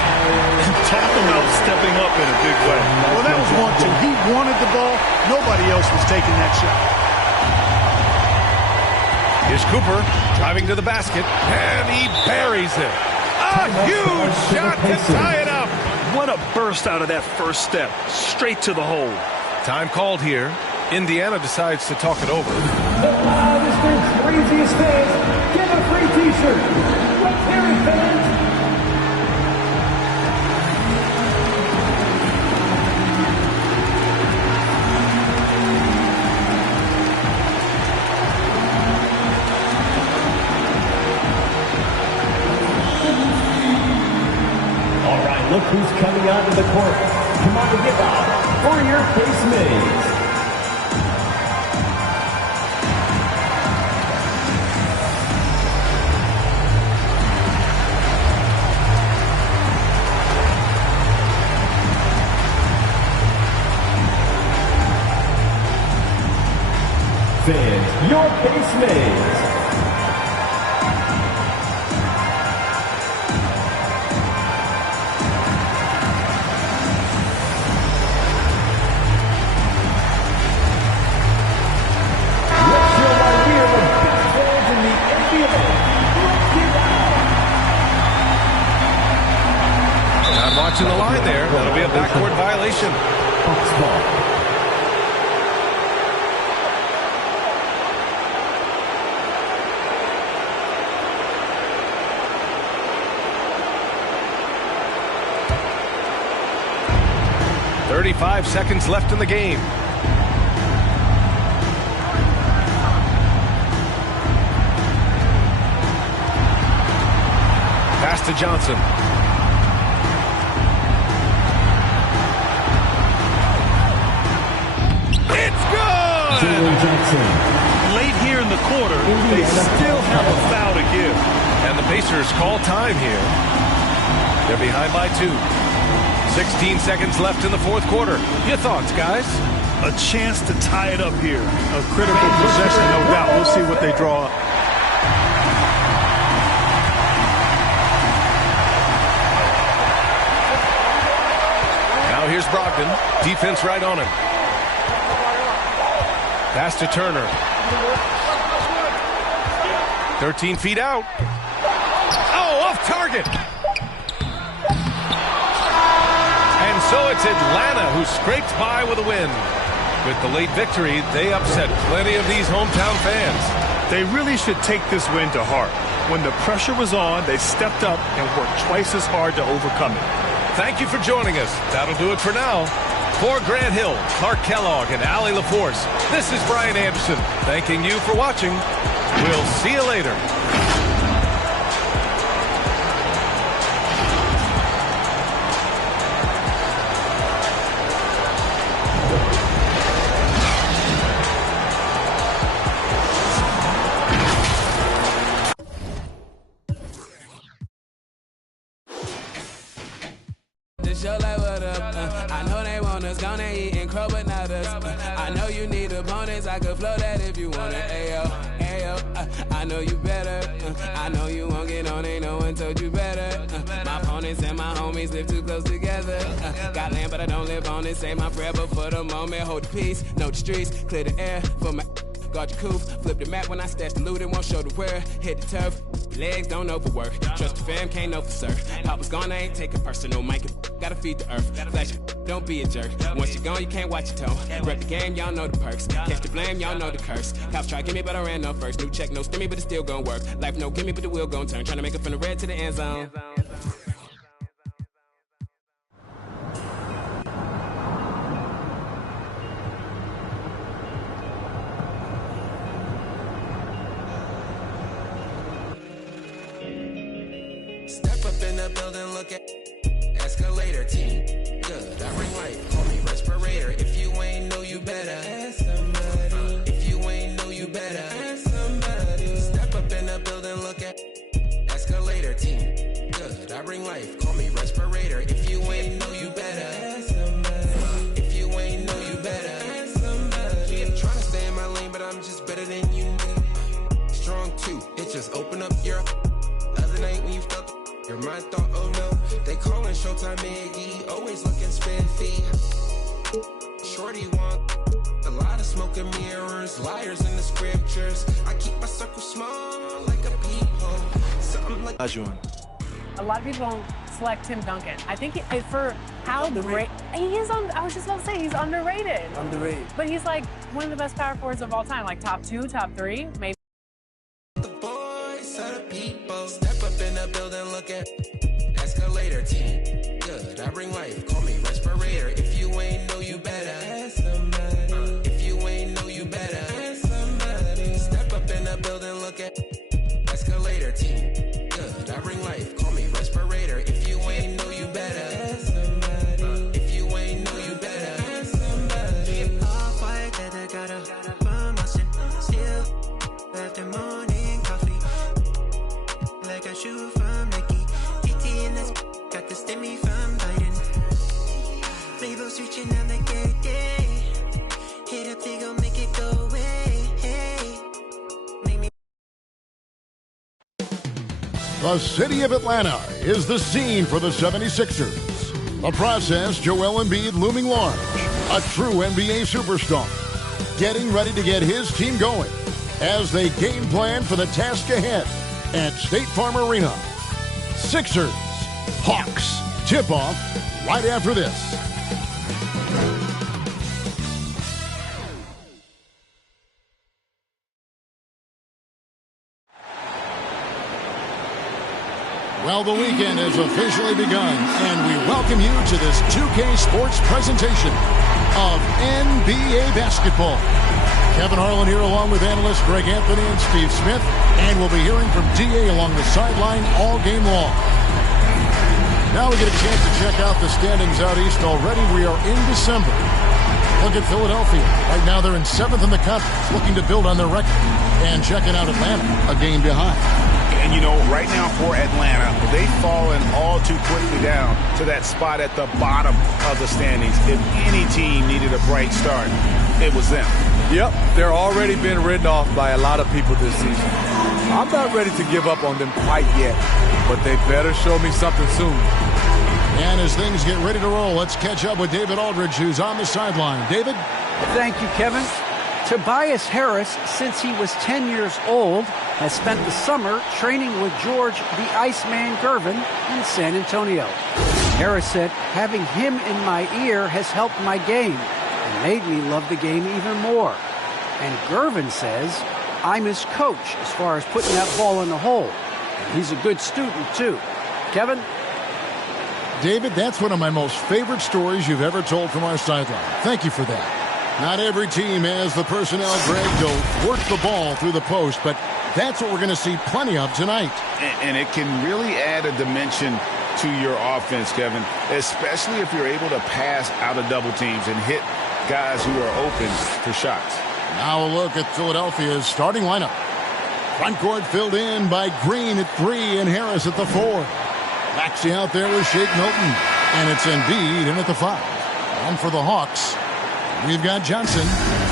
Talk about stepping up in a big way. Well, that was 1-2. He wanted the ball. Nobody else was taking that shot. Here's Cooper driving to the basket, and he buries it. A huge shot to tie it up. What a burst out of that first step. Straight to the hole. Time called here. Indiana decides to talk it over. The loudest and craziest fans get a free t-shirt. Let's hear it, fans. Look who's coming onto the court. Come on and give up for your Case Migs. Fans, your Case Migs. Watching the line there. That'll be a backcourt violation. "35 seconds left in the game. Pass to Johnson. Late here in the quarter, they still have a foul to give. And the Pacers call time here. They're behind by 2. 16 seconds left in the fourth quarter. Your thoughts, guys? A chance to tie it up here. A critical possession, no doubt. We'll see what they draw up. Now here's Brogdon. Defense right on him. Pass to Turner. 13 feet out. Oh, off target. And so it's Atlanta who scrapes by with a win. With the late victory, they upset plenty of these hometown fans. They really should take this win to heart. When the pressure was on, they stepped up and worked twice as hard to overcome it. Thank you for joining us. That'll do it for now. For Grant Hill, Clark Kellogg, and Allie LaForce, this is Brian Anderson, thanking you for watching. We'll see you later. Show like what up, I know they want us, gonna eat and crow, but not us. I know you need opponents, I could flow that if you want it. Ayo, ayo, I know you better. I know you won't get on, ain't no one told you better. My opponents and my homies live too close together. Got land, but I don't live on it. Say my prayer, but for the moment, hold the peace. Know the streets, clear the air for my. Guard your coupe, flip the map when I stash the loot and won't show the where. Hit the turf, legs don't overwork. Trust the fam, can't know for certain. Papa's gone, I ain't taking personal. Mike, gotta feed the earth. Flash, don't be a jerk. Once you're gone, you can't watch your toe. Rep the game, y'all know the perks. Catch the blame, y'all know the curse. Cops try to give me, but I ran up first. New check, no stimmy, but it's still gonna work. Life no gimme, but the wheel gon' turn. Trying to make it from the red to the end zone. Step up in the building, look at escalator team. Good, I ring light, call me respirator. If you ain't know, you better ask somebody. If you ain't know, you better ask somebody. Step up just better than you knew. Strong too, it just open up your other night when you felt your mind thought, oh no, they calling Showtime Maggie, always looking spiffy. Shorty want a lot of smoke and mirrors, liars in the scriptures. I keep my circle small like a peephole. Something like A lot of people don't select Tim Duncan. I think for how great he is on. I was just about to say he's underrated. Underrated. But he's like one of the best power forwards of all time, like top 2, top 3, maybe. the voice of the people. Step up in the building, look at escalator team. Good, I bring life, call me respirator. If you ain't know, you better ask somebody. If you ain't know, you better ask somebody. Step up in the building, look at escalator team. Good, I bring life, call me respirator. If you ain't know, you better ask somebody. If you ain't know, you better ask somebody. All quiet that I got a promotion. Still after morning coffee. Like a shoe from Nike. TT in this got the stimmy from Biden. Labels reaching out like yeah. Hit up, they gon' make it go away. Make me. The city of Atlanta is the scene for the 76ers. The process, Joel Embiid looming large, a true NBA superstar, getting ready to get his team going as they game plan for the task ahead at State Farm Arena. Sixers, Hawks, tip-off right after this. Well, the weekend has officially begun, and we welcome you to this 2K Sports presentation of NBA basketball. Kevin Harlan here along with analysts Greg Anthony and Steve Smith, and we'll be hearing from DA along the sideline all game long. Now we get a chance to check out the standings out east already. We are in December. Look at Philadelphia. Right now they're in 7th in the conference, looking to build on their record. And checking out Atlanta, a game behind. And, you know, right now for Atlanta, they've fallen all too quickly down to that spot at the bottom of the standings. If any team needed a bright start, it was them. Yep, they're already been written off by a lot of people this season. I'm not ready to give up on them quite yet, but they better show me something soon. And as things get ready to roll, let's catch up with David Aldridge, who's on the sideline. David? Thank you, Kevin. Tobias Harris, since he was 10 years old, has spent the summer training with George the Iceman Gervin in San Antonio. Harris said, having him in my ear has helped my game and made me love the game even more. And Gervin says, I'm his coach as far as putting that ball in the hole. And he's a good student, too. Kevin? David, that's one of my most favorite stories you've ever told from our sideline. Thank you for that. Not every team has the personnel, Greg, to work the ball through the post, but that's what we're going to see plenty of tonight. And it can really add a dimension to your offense, Kevin, especially if you're able to pass out of double teams and hit guys who are open for shots. Now a look at Philadelphia's starting lineup. Front court filled in by Green at 3 and Harris at the 4. Maxey out there with Shake Milton, and it's Embiid in at the 5. And for the Hawks, we've got Johnson,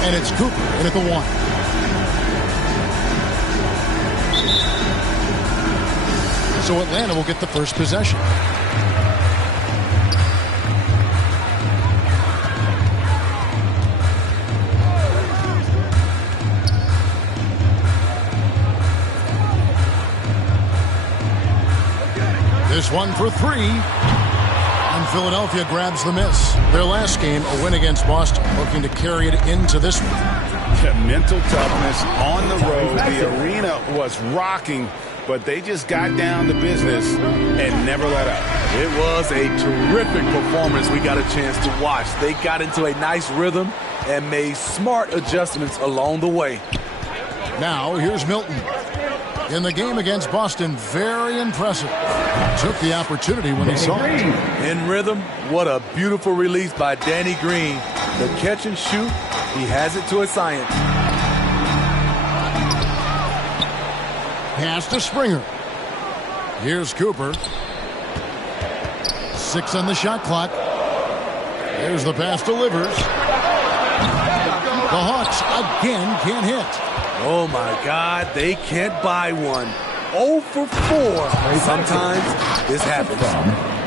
and it's Cooper in at the 1. So Atlanta will get the first possession. This one for 3. And Philadelphia grabs the miss. Their last game, a win against Boston, looking to carry it into this one. Yeah, mental toughness on the road. The arena was rocking, but they just got down to business and never let up. It was a terrific performance we got a chance to watch. They got into a nice rhythm and made smart adjustments along the way. Now, here's Milton. In the game against Boston, very impressive. Took the opportunity when he saw it. In rhythm, what a beautiful release by Danny Green. The catch and shoot, he has it to a science. Pass to Springer. Here's Cooper. 6 on the shot clock. There's the pass to Livers. The Hawks again can't hit. Oh, my God, they can't buy one. 0 for 4. Sometimes this happens.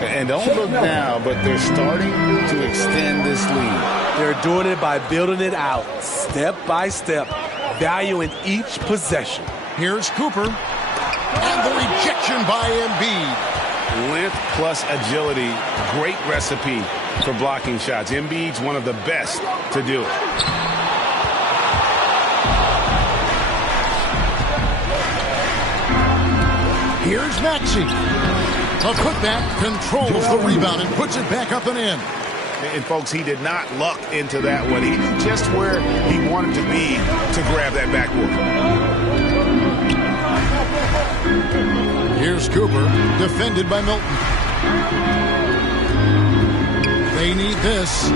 And don't look now, but they're starting to extend this lead. They're doing it by building it out, step by step, valuing each possession. Here's Cooper. And the rejection by Embiid. Length plus agility, great recipe for blocking shots. Embiid's one of the best to do it. Here's Maxey. A putback controls the rebound and puts it back up and in. And, folks, he did not luck into that one. He knew just where he wanted to be to grab that backboard. Here's Cooper, defended by Milton. They need this.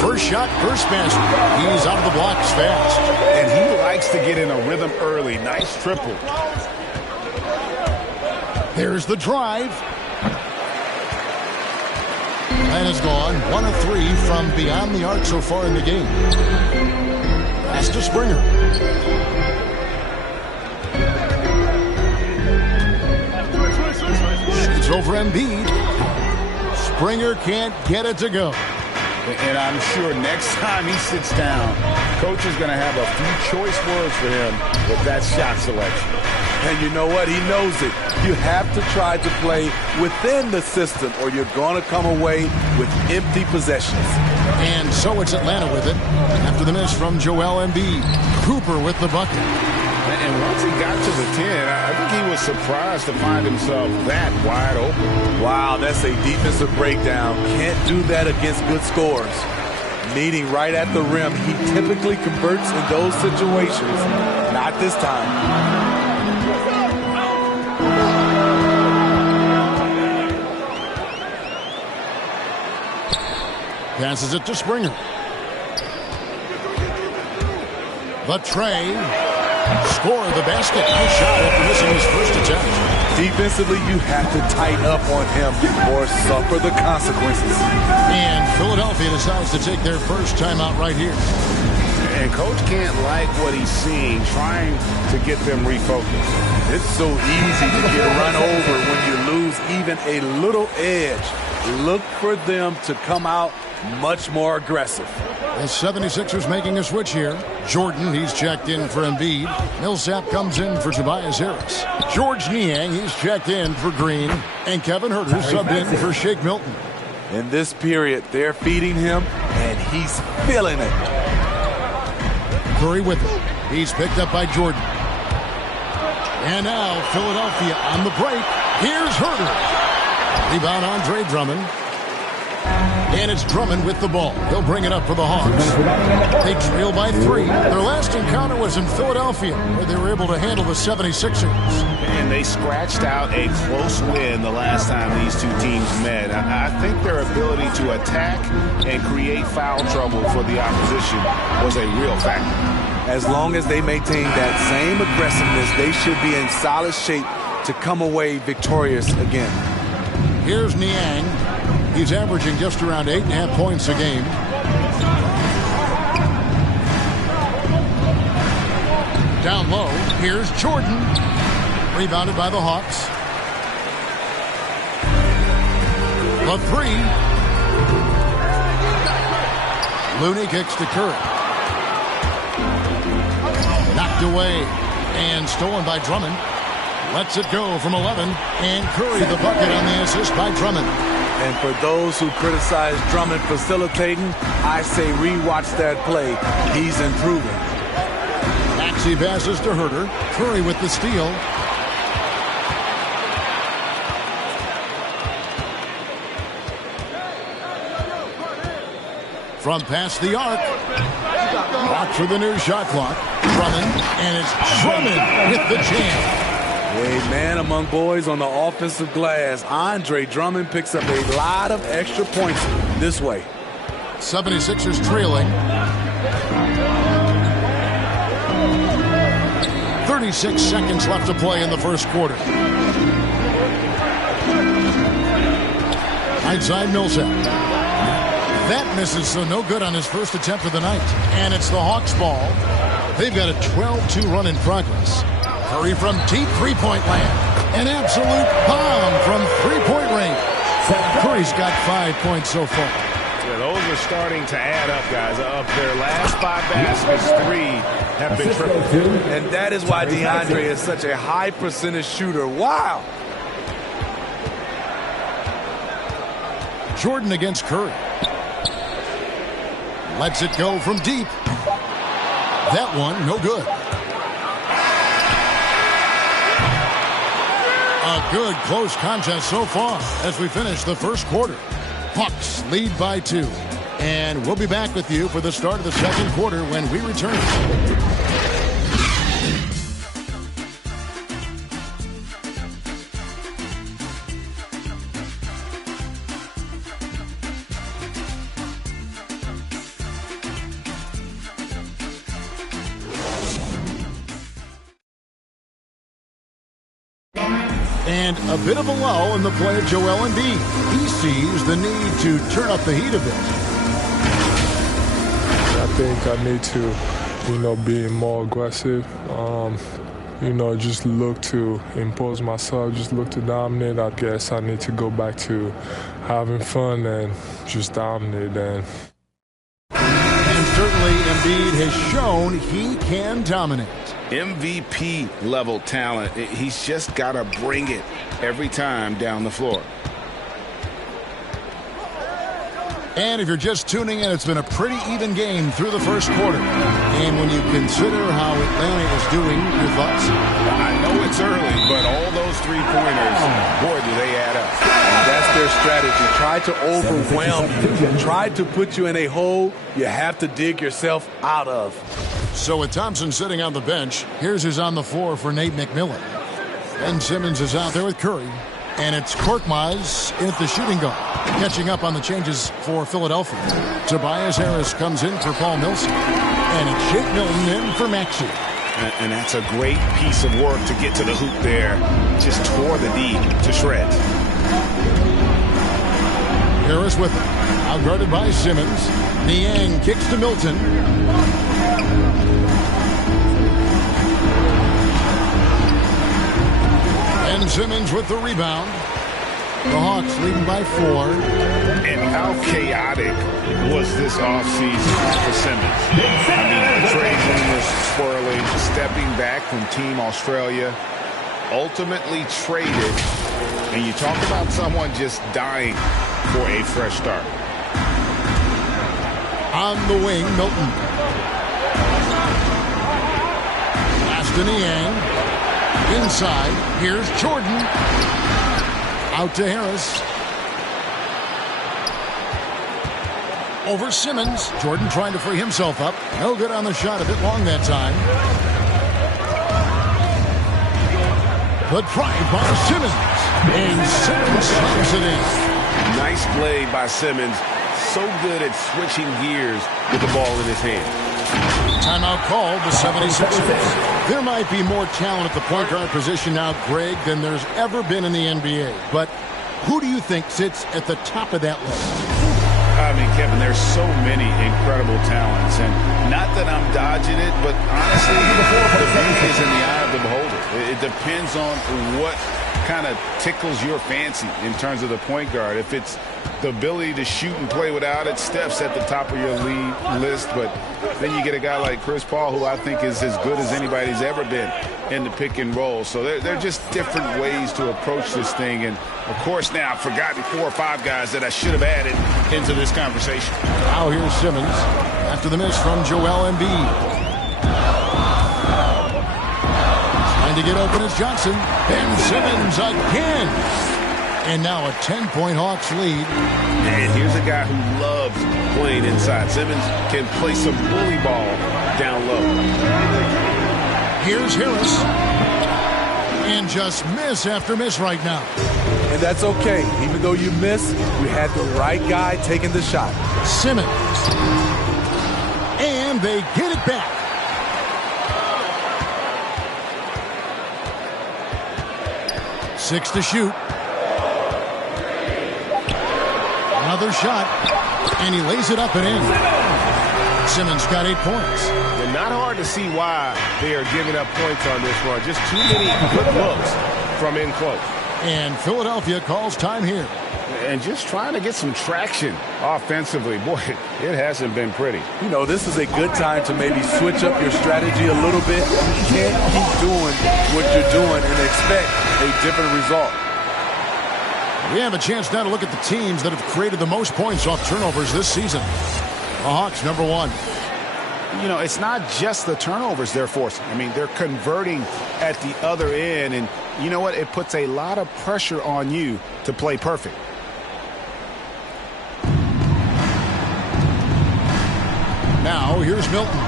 First shot, first basket. He's out of the blocks fast. And he likes to get in a rhythm early. Nice triple. There's the drive. That is gone. 1 of 3 from beyond the arc so far in the game. Pass to Springer. Shoots over Embiid. Springer can't get it to go. And I'm sure next time he sits down, coach is going to have a few choice words for him with that shot selection. And you know what? He knows it. You have to try to play within the system or you're going to come away with empty possessions. And so it's Atlanta with it. After the miss from Joel Embiid. Cooper with the bucket. And once he got to the 10, I think he was surprised to find himself that wide open. Wow, that's a defensive breakdown. Can't do that against good scores. Meeting right at the rim, he typically converts in those situations. Not this time. Passes it to Springer. The tray. Score the basket. Nice shot after missing his first attempt. Defensively, you have to tighten up on him or suffer the consequences. And Philadelphia decides to take their first timeout right here. And coach can't like what he's seeing, trying to get them refocused. It's so easy to get run over when you lose even a little edge. Look for them to come out much more aggressive. The 76ers making a switch here. Jordan, he's checked in for Embiid. Millsap comes in for Tobias Harris. George Niang, he's checked in for Green. And Kevin Huerter subbed in for Shake Milton. In this period, they're feeding him, and he's feeling it. Curry with it. He's picked up by Jordan. And now Philadelphia on the break. Here's Huerter. Rebound Andre Drummond. And it's Drummond with the ball. He'll bring it up for the Hawks. They trail by 3. Their last encounter was in Philadelphia, where they were able to handle the 76ers. And they scratched out a close win the last time these two teams met. I think their ability to attack and create foul trouble for the opposition was a real factor. As long as they maintain that same aggressiveness, they should be in solid shape to come away victorious again. Here's Niang. He's averaging just around 8.5 points a game. Down low, here's Jordan. Rebounded by the Hawks. The 3. Looney kicks to Curry. Knocked away and stolen by Drummond. Lets it go from 11. And Curry the bucket on the assist by Drummond. And for those who criticize Drummond facilitating, I say rewatch that play. He's improving. Maxey passes to Huerter. Curry with the steal. From past the arc. Watch for the new shot clock. Drummond. And it's Drummond with the jam. A man among boys on the offensive glass. Andre Drummond picks up a lot of extra points this way. 76ers trailing. 36 seconds left to play in the first quarter. Right side Millsap. That misses, so no good on his first attempt of the night. And it's the Hawks' ball. They've got a 12-2 run in progress. Curry from deep three-point land. An absolute bomb from three-point range. Curry's got 5 points so far. Yeah, those are starting to add up, guys. Of their last 5 baskets, 3 have been triple. And that is why DeAndre is such a high percentage shooter. Wow. Jordan against Curry. Lets it go from deep. That one, no good. A good close contest so far as we finish the first quarter. Hawks lead by 2. And we'll be back with you for the start of the second quarter when we return. And a bit of a lull in the play of Joel Embiid. He sees the need to turn up the heat a bit. I think I need to, be more aggressive. Just look to impose myself, just look to dominate. I guess I need to go back to having fun and just dominate. And certainly Embiid has shown he can dominate. MVP level talent. He's just got to bring it every time down the floor. And if you're just tuning in, it's been a pretty even game through the first quarter. And when you consider how Atlanta is doing, your thoughts? I know it's early, but all those three-pointers, boy, do they add up. And that's their strategy. Try to overwhelm you. Try to put you in a hole you have to dig yourself out of. So with Thompson sitting on the bench, here's who's on the floor for Nate McMillan. Ben Simmons is out there with Curry. And it's Korkmaz at the shooting guard, catching up on the changes for Philadelphia. Tobias Harris comes in for Paul Millsap. And it's Shake Milton in for Maxey. And that's a great piece of work to get to the hoop there. Just tore the D to shreds. Harris with it. Outguarded by Simmons. Niang kicks to Milton. And Simmons with the rebound. The Hawks leading by 4. And how chaotic was this offseason for Simmons? I mean, the trade rumors swirling, stepping back from Team Australia, ultimately traded. And you talk about someone just dying for a fresh start. On the wing, Milton. Pass to Niang. Inside, here's Jordan. Out to Harris. Over Simmons. Jordan trying to free himself up. No good on the shot, a bit long that time. But tried by Simmons. And Simmons slams it in. Nice play by Simmons. So good at switching gears with the ball in his hand. Timeout called the 76ers. There might be more talent at the point guard position now, Greg, than there's ever been in the NBA. But who do you think sits at the top of that list? I mean, Kevin, there's so many incredible talents. And not that I'm dodging it, but honestly, the beauty is in the eye of the beholder. It depends on what kind of tickles your fancy in terms of the point guard. If it's the ability to shoot and play without it, Steph's at the top of your league list. But then you get a guy like Chris Paul, who I think is as good as anybody's ever been in the pick and roll. So they're just different ways to approach this thing. And, of course, now I've forgotten 4 or 5 guys that I should have added into this conversation. Now here's Simmons after the miss from Joel Embiid. Trying to get open is Johnson. Ben Simmons again. And now a 10-point Hawks lead. And here's a guy who loves playing inside. Simmons can play some bully ball down low. Here's Harris. And just miss after miss right now. And that's okay. Even though you miss, you had the right guy taking the shot. Simmons. And they get it back. Six to shoot. Another shot. And he lays it up and in. Simmons got 8 points. And not hard to see why they are giving up points on this run. Just too many good looks from in close. And Philadelphia calls time here. And just trying to get some traction offensively. Boy, it hasn't been pretty. You know, this is a good time to maybe switch up your strategy a little bit. You can't keep doing what you're doing and expect a different result. We have a chance now to look at the teams that have created the most points off turnovers this season. The Hawks, number 1. You know, it's not just the turnovers they're forcing. I mean, they're converting at the other end. And you know what? It puts a lot of pressure on you to play perfect. Now, here's Milton.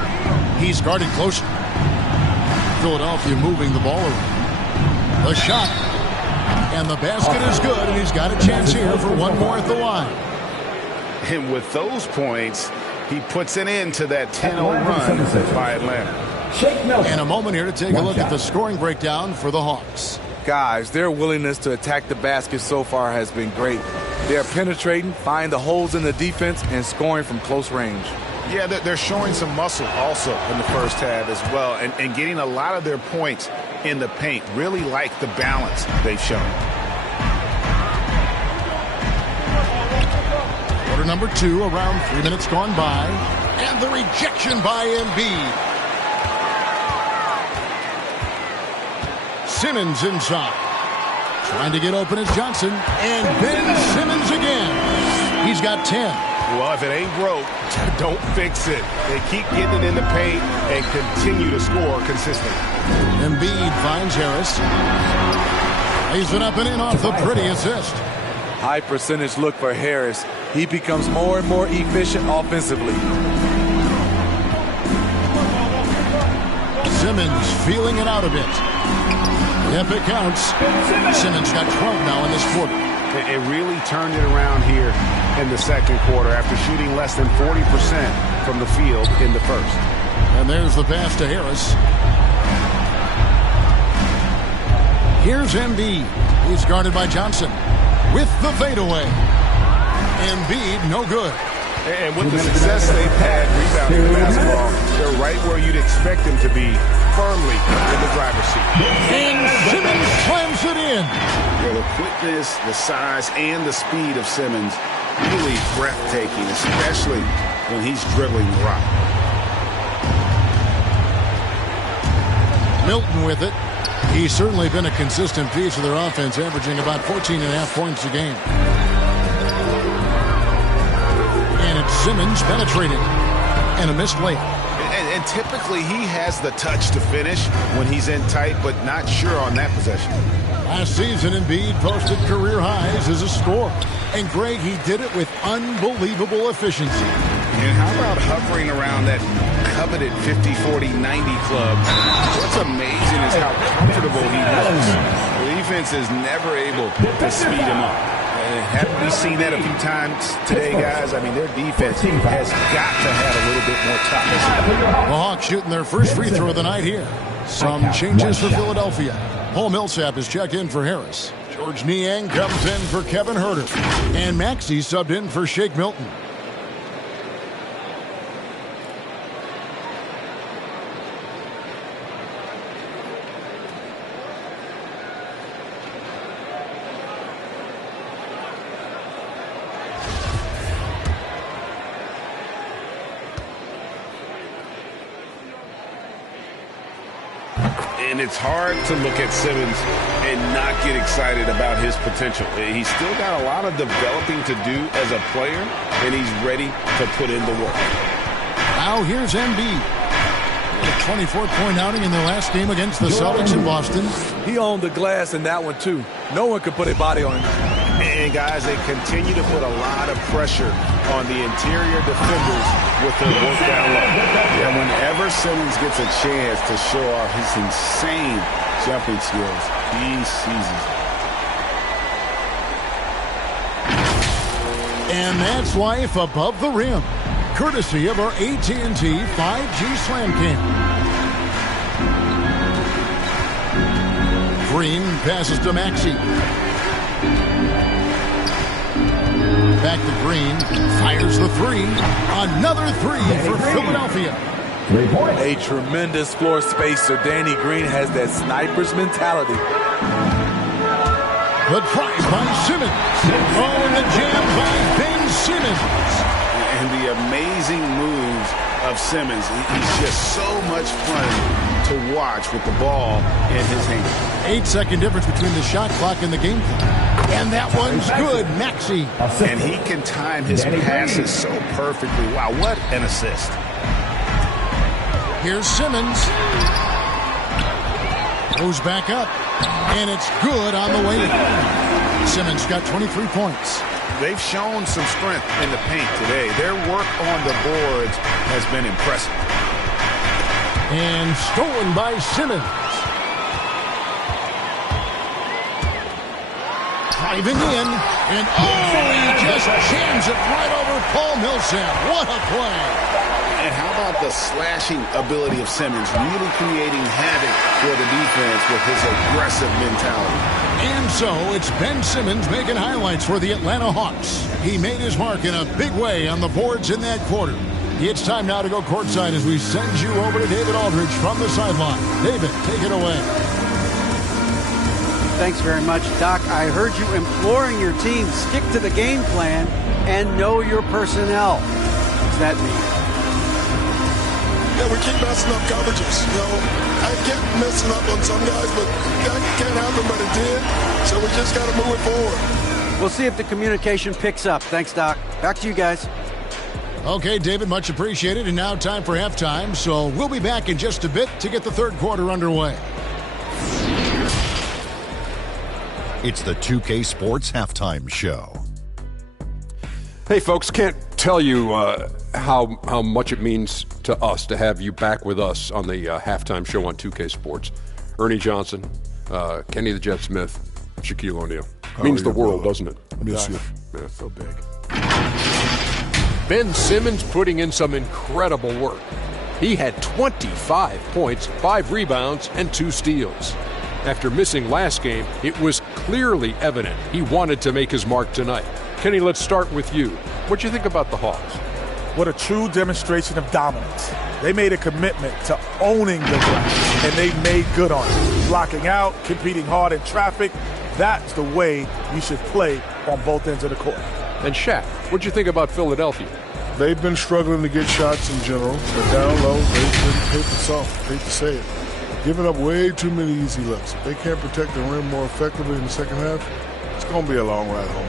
He's guarded closer. Philadelphia moving the ball around. The shot. And the basket is good, and he's got a chance here for one more at the line. And with those points, he puts an end to that 10-0 run by Atlanta. And a moment here to take a look at the scoring breakdown for the Hawks. Guys, their willingness to attack the basket so far has been great. They're penetrating, finding the holes in the defense, and scoring from close range. Yeah, they're showing some muscle also in the first half as well, and getting a lot of their points in the paint. Really like the balance they've shown. Quarter number 2, around 3 minutes gone by, and the rejection by Embiid. Simmons inside. Trying to get open is Johnson, and Ben Simmons again. He's got 10. Well, if it ain't broke, don't fix it. They keep getting it in the paint and continue to score consistently. Embiid finds Harris. Lays it up and in off the pretty assist. High percentage look for Harris. He becomes more and more efficient offensively. Simmons feeling it out a bit. If it counts, Simmons got 12 now in this quarter. It really turned it around here in the second quarter after shooting less than 40% from the field in the first. And there's the pass to Harris. Here's Embiid. He's guarded by Johnson with the fadeaway. Embiid, no good. And with the success they've had rebounding the basketball, they're right where you'd expect them to be, firmly in the driver's seat. And Simmons slams it in. Yeah, the quickness, the size, and the speed of Simmons really breathtaking, especially when he's dribbling the rock. Milton with it. He's certainly been a consistent piece of their offense, averaging about 14.5 points a game. And it's Simmons penetrating. And a missed layup. And typically he has the touch to finish when he's in tight, but not sure on that possession. Last season, Embiid posted career highs as a scorer. And Greg, he did it with unbelievable efficiency. And how about hovering around that coveted 50-40-90 club? What's amazing is how comfortable he looks. The defense is never able to speed him up. Haven't we seen that a few times today, guys? I mean, their defense has got to have a little bit more toughness. The Hawks shooting their first free throw of the night here. Some changes for Philadelphia. Paul Millsap is checked in for Harris. George Niang comes in for Kevin Huerter. And Maxey subbed in for Shake Milton. And it's hard to look at Simmons and not get excited about his potential. He's still got a lot of developing to do as a player, and he's ready to put in the work. Now here's Embiid. A 24-point outing in their last game against the Celtics in Boston. He owned the glass in that one, too. No one could put a body on him. And, guys, they continue to put a lot of pressure on the interior defenders with their work down low. And whenever Simmons gets a chance to show off his insane jumping skills, he seizes it. And that's life above the rim, courtesy of our AT&T 5G Slam Cam. Green passes to Maxey. back to Green. Fires the three. Another three for Philadelphia. A tremendous floor spacer. Danny Green has that sniper's mentality. The drive by Simmons. Oh, and the jam by Ben Simmons. And the amazing moves of Simmons. He's just so much fun to watch with the ball in his hand. 8-second difference between the shot clock and the game clock. And that one's good, Maxey. And he can time his passes so perfectly. Wow, what an assist. Here's Simmons. Goes back up. And it's good on the way. Simmons got 23 points. They've shown some strength in the paint today. Their work on the boards has been impressive. And stolen by Simmons. Driving in. And he just jams it right over Paul Millsap. What a play. And how about the slashing ability of Simmons, really creating havoc for the defense with his aggressive mentality. And so it's Ben Simmons making highlights for the Atlanta Hawks. He made his mark in a big way on the boards in that quarter. It's time now to go courtside as we send you over to David Aldridge from the sideline. David, take it away. Thanks very much, Doc. I heard you imploring your team, stick to the game plan and know your personnel. What's that mean? Yeah, we keep messing up coverages. You know, I kept messing up on some guys, but that can't happen, but it did. So we just got to move it forward. We'll see if the communication picks up. Thanks, Doc. Back to you guys. Okay, David, much appreciated. And now time for halftime. So we'll be back in just a bit to get the third quarter underway. It's the 2K Sports Halftime Show. Hey, folks, can't tell you how much it means to us to have you back with us on the halftime show on 2K Sports. Ernie Johnson, Kenny the Jet Smith, Shaquille O'Neal. Means the world, doesn't it? Miss you. Yeah, so big. Ben Simmons putting in some incredible work. He had 25 points, 5 rebounds, and 2 steals. After missing last game, it was clearly evident he wanted to make his mark tonight. Kenny, let's start with you. What do you think about the Hawks? What a true demonstration of dominance. They made a commitment to owning the glass, and they made good on it. Blocking out, competing hard in traffic. That's the way you should play on both ends of the court. And Shaq, what do you think about Philadelphia? They've been struggling to get shots in general, but down low, they've been paper soft. Hate to say it. Giving up way too many easy looks. If they can't protect the rim more effectively in the second half, it's going to be a long ride home.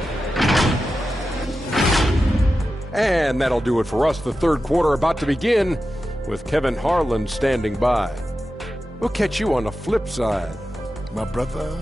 And that'll do it for us. The third quarter about to begin with Kevin Harlan standing by. We'll catch you on the flip side. My brother.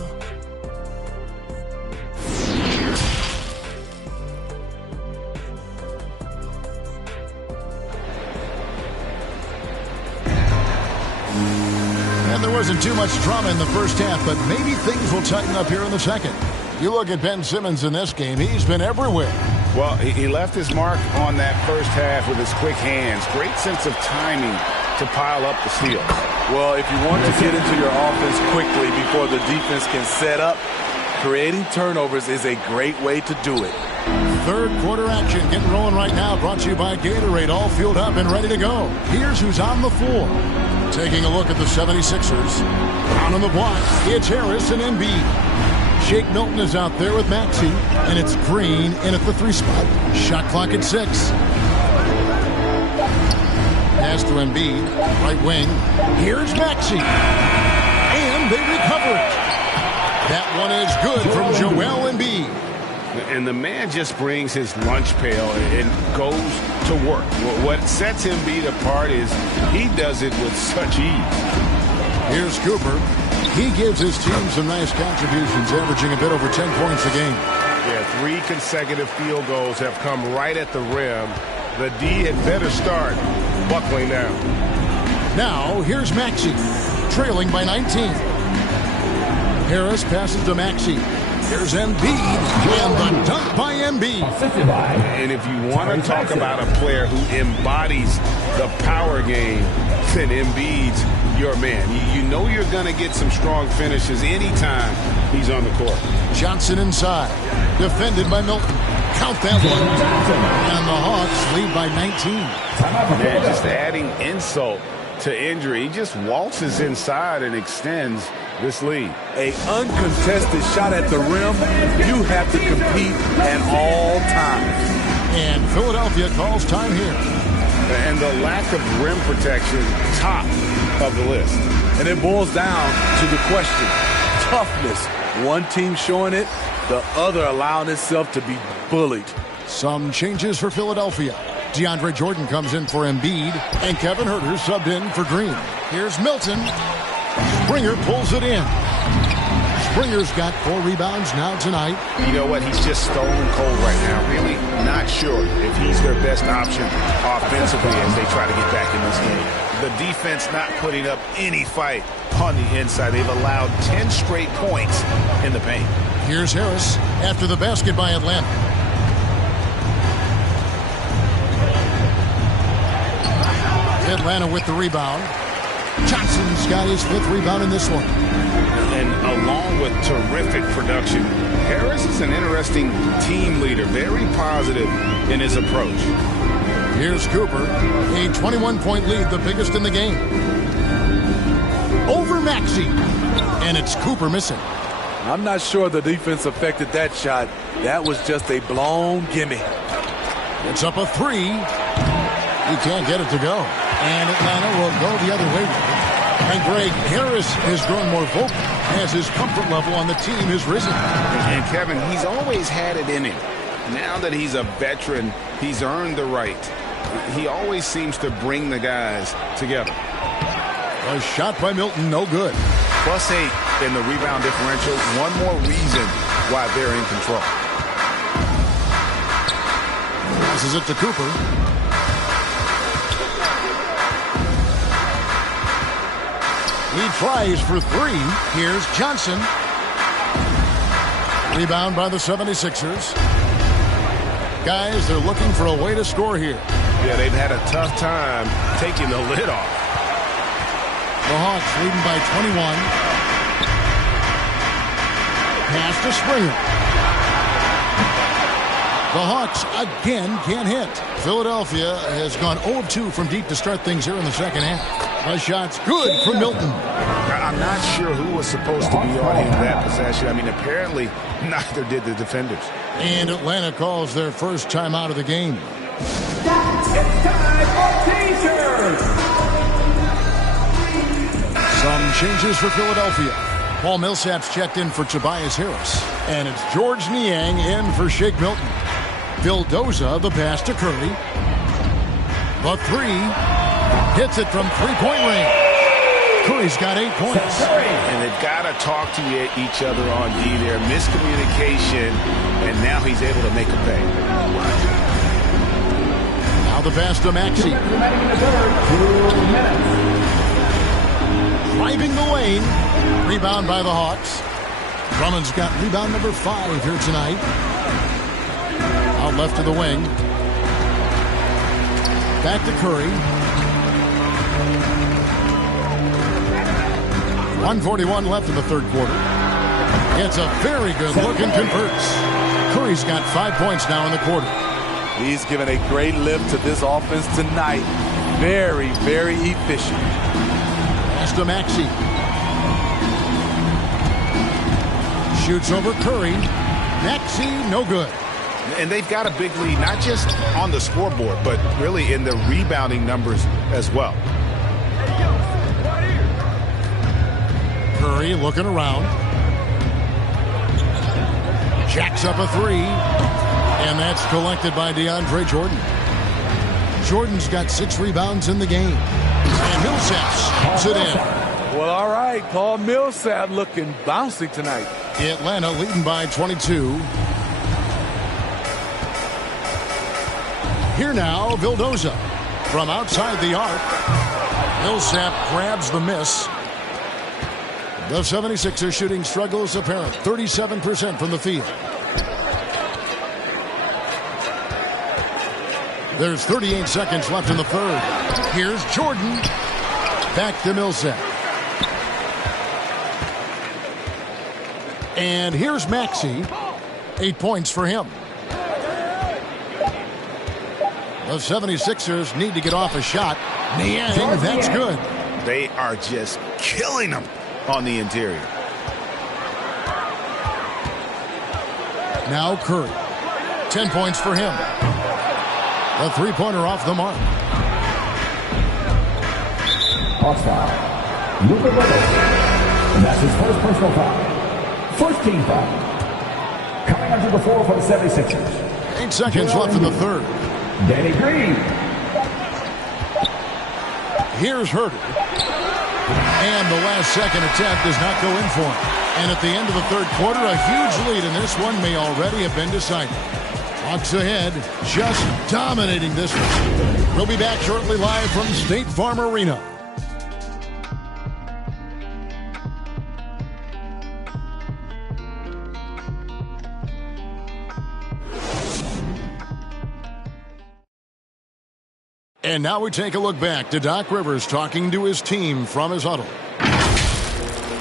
And there wasn't too much drama in the first half, but maybe things will tighten up here in the second. You look at Ben Simmons in this game, he's been everywhere. Well, he left his mark on that first half with his quick hands. Great sense of timing to pile up the steals. Well, if you want to get into your offense quickly before the defense can set up, creating turnovers is a great way to do it. Third quarter action getting rolling right now, brought to you by Gatorade, all fueled up and ready to go. Here's who's on the floor. Taking a look at the 76ers. Down on the block, it's Harris and Embiid. Shake Milton is out there with Maxey, and it's Green in at the 3 spot. Shot clock at 6. Pass to Embiid, right wing. Here's Maxey. And they recover it. That one is good from Joel Embiid. And the man just brings his lunch pail and goes to work. What sets Embiid apart is he does it with such ease. Here's Cooper. He gives his team some nice contributions, averaging a bit over 10 points a game. Yeah, 3 consecutive field goals have come right at the rim. The D had better start buckling down. Now, here's Maxey, trailing by 19. Harris passes to Maxey. Here's Embiid, and the dunk by Embiid. And if you want to talk about a player who embodies the power game, then Embiid's your man. You know you're going to get some strong finishes anytime he's on the court. Johnson inside. Defended by Milton. Count that one. And the Hawks lead by 19. Man, just adding insult to injury. He just waltzes inside and extends this lead. A uncontested shot at the rim, you have to compete at all times. And Philadelphia calls time here. And the lack of rim protection, top of the list. And it boils down to the question, toughness. One team showing it, the other allowing itself to be bullied. Some changes for Philadelphia. DeAndre Jordan comes in for Embiid, and Kevin Huerter subbed in for Green. Here's Milton. Springer pulls it in. Springer's got 4 rebounds now tonight. You know what? He's just stone cold right now. Really not sure if he's their best option offensively as they try to get back in this game. The defense not putting up any fight on the inside. They've allowed 10 straight points in the paint. Here's Harris after the basket by Atlanta. Atlanta with the rebound. Johnson's got his 5th rebound in this one. And along with terrific production, Harris is an interesting team leader, very positive in his approach. Here's Cooper, a 21-point lead, the biggest in the game. Over Maxey, and it's Cooper missing. I'm not sure the defense affected that shot. That was just a blown gimme. It's up a 3. He can't get it to go. And Atlanta will go the other way. And Greg, Harris has grown more vocal as his comfort level on the team has risen. And Kevin, he's always had it in him. Now that he's a veteran, he's earned the right. He always seems to bring the guys together. A shot by Milton, no good. +8 in the rebound differential. One more reason why they're in control. Passes it to Cooper. He tries for 3. Here's Johnson. Rebound by the 76ers. Guys, they're looking for a way to score here. Yeah, they've had a tough time taking the lid off. The Hawks leading by 21. Pass to Springer. The Hawks again can't hit. Philadelphia has gone 0 of 2 from deep to start things here in the second half. The shot's good from Milton. I'm not sure who was supposed to be on him that possession. I mean, apparently neither did the defenders. And Atlanta calls their first time out of the game. It's time for T-shirts. Some changes for Philadelphia. Paul Millsap's checked in for Tobias Harris. And it's George Niang in for Shake Milton. Vildoza, the pass to Curry. The 3. Hits it from 3-point range. Curry's got 8 points. And they've got to talk to each other on D there. Miscommunication, and now he's able to make a pay. Now the pass to Maxey. Driving the lane. Rebound by the Hawks. Drummond's got rebound number 5 here tonight. Out left to the wing. Back to Curry. 1:41 left in the third quarter. It's a very good look and converts. Curry's got 5 points now in the quarter. He's given a great lift to this offense tonight. Very, very efficient. Pass to Maxey. Shoots over Curry. Maxey, no good. And they've got a big lead, not just on the scoreboard, but really in the rebounding numbers as well. Curry looking around. Jacks up a 3. And that's collected by DeAndre Jordan. Jordan's got 6 rebounds in the game. And Millsap slots it in. Well, all right. Paul Millsap looking bouncy tonight. Atlanta leading by 22. Here now, Vildoza from outside the arc. Millsap grabs the miss. The 76ers shooting struggles apparent. 37% from the field. There's 38 seconds left in the third. Here's Jordan. Back to Millsap. And here's Maxey. 8 points for him. The 76ers need to get off a shot. Niang, that's good. They are just killing them on the interior. Now Curry. 10 points for him. The three-pointer off the mark. Hostile. Luka Modric. That's his first personal foul. First team foul. Coming onto the floor for the 76ers. 8 seconds left in the third. Danny Green. Here's Herter. And the last second attempt does not go in for him. And at the end of the third quarter, a huge lead in this one may already have been decided. Hawks ahead, just dominating this one. We'll be back shortly live from State Farm Arena. And now we take a look back to Doc Rivers talking to his team from his huddle.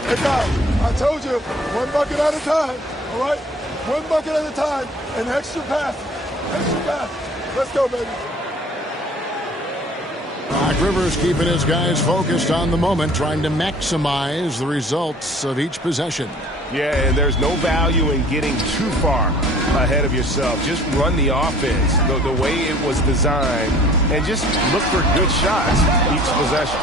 Hey, Doc, I told you, one bucket at a time, all right? One bucket at a time, and extra pass. Extra pass. Let's go, baby. Doc Rivers keeping his guys focused on the moment, trying to maximize the results of each possession. Yeah, and there's no value in getting too far ahead of yourself. Just run the offense the way it was designed and just look for good shots each possession.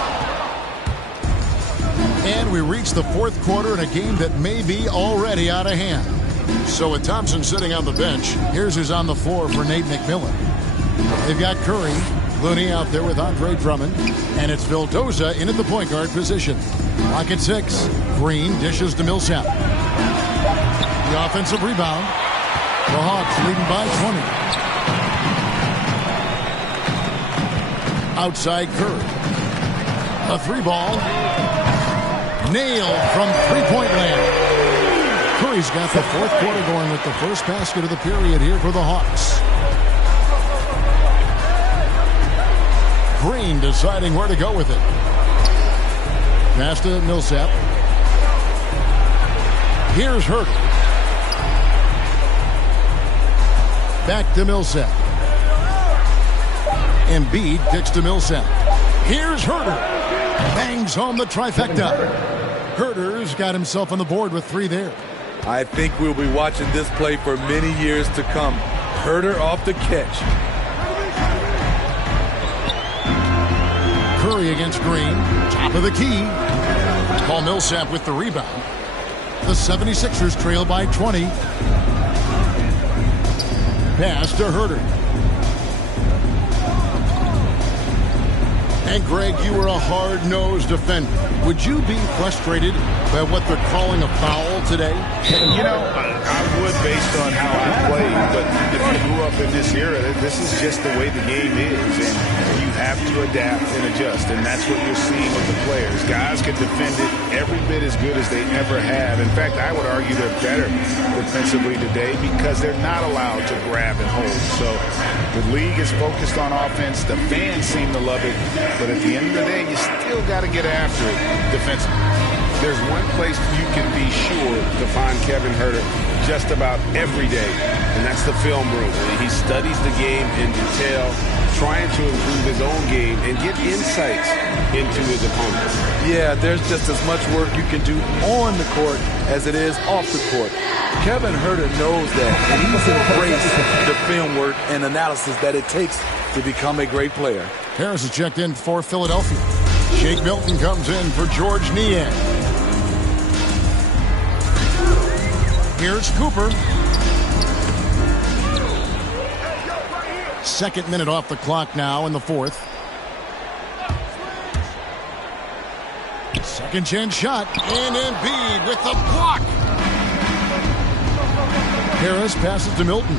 And we reach the fourth quarter in a game that may be already out of hand. So with Thompson sitting on the bench, here's who's on the floor for Nate McMillan. They've got Curry, Looney out there with Andre Drummond, and it's Vildoza in at the point guard position. Clock at 6. Green dishes to Millsap. The offensive rebound. The Hawks leading by 20. Outside Curry. A three ball. Nailed from three-point land. Curry's got the fourth quarter going with the first basket of the period here for the Hawks. Green deciding where to go with it. Pass to Millsap. Here's Herter. Back to Millsap. Embiid kicks to Millsap. Here's Herter. Bangs home the trifecta. Herter's got himself on the board with 3 there. I think we'll be watching this play for many years to come. Herter off the catch. Curry against Green. Top of the key. Paul Millsap with the rebound. The 76ers trail by 20. Pass to Herter. And Greg, you were a hard-nosed defender. Would you be frustrated by what they're calling a foul today? You know, I would based on how I played, but if you grew up in this era, this is just the way the game is, and you have to adapt and adjust, and that's what you're seeing with the players. Guys can defend it every bit as good as they ever have. In fact, I would argue they're better defensively today because they're not allowed to grab and hold. So the league is focused on offense. The fans seem to love it. But at the end of the day, you still got to get after it defensively. There's one place you can be sure to find Kevin Herter just about every day, and that's the film room. He studies the game in detail, trying to improve his own game and get insights into his opponent. Yeah, there's just as much work you can do on the court as it is off the court. Kevin Herter knows that, and he's embraced the film work and analysis that it takes to become a great player. Harris is checked in for Philadelphia. Shake Milton comes in for George Niang. Here's Cooper. Second minute off the clock now in the fourth. Second chance shot. And Embiid with the block. Harris passes to Milton.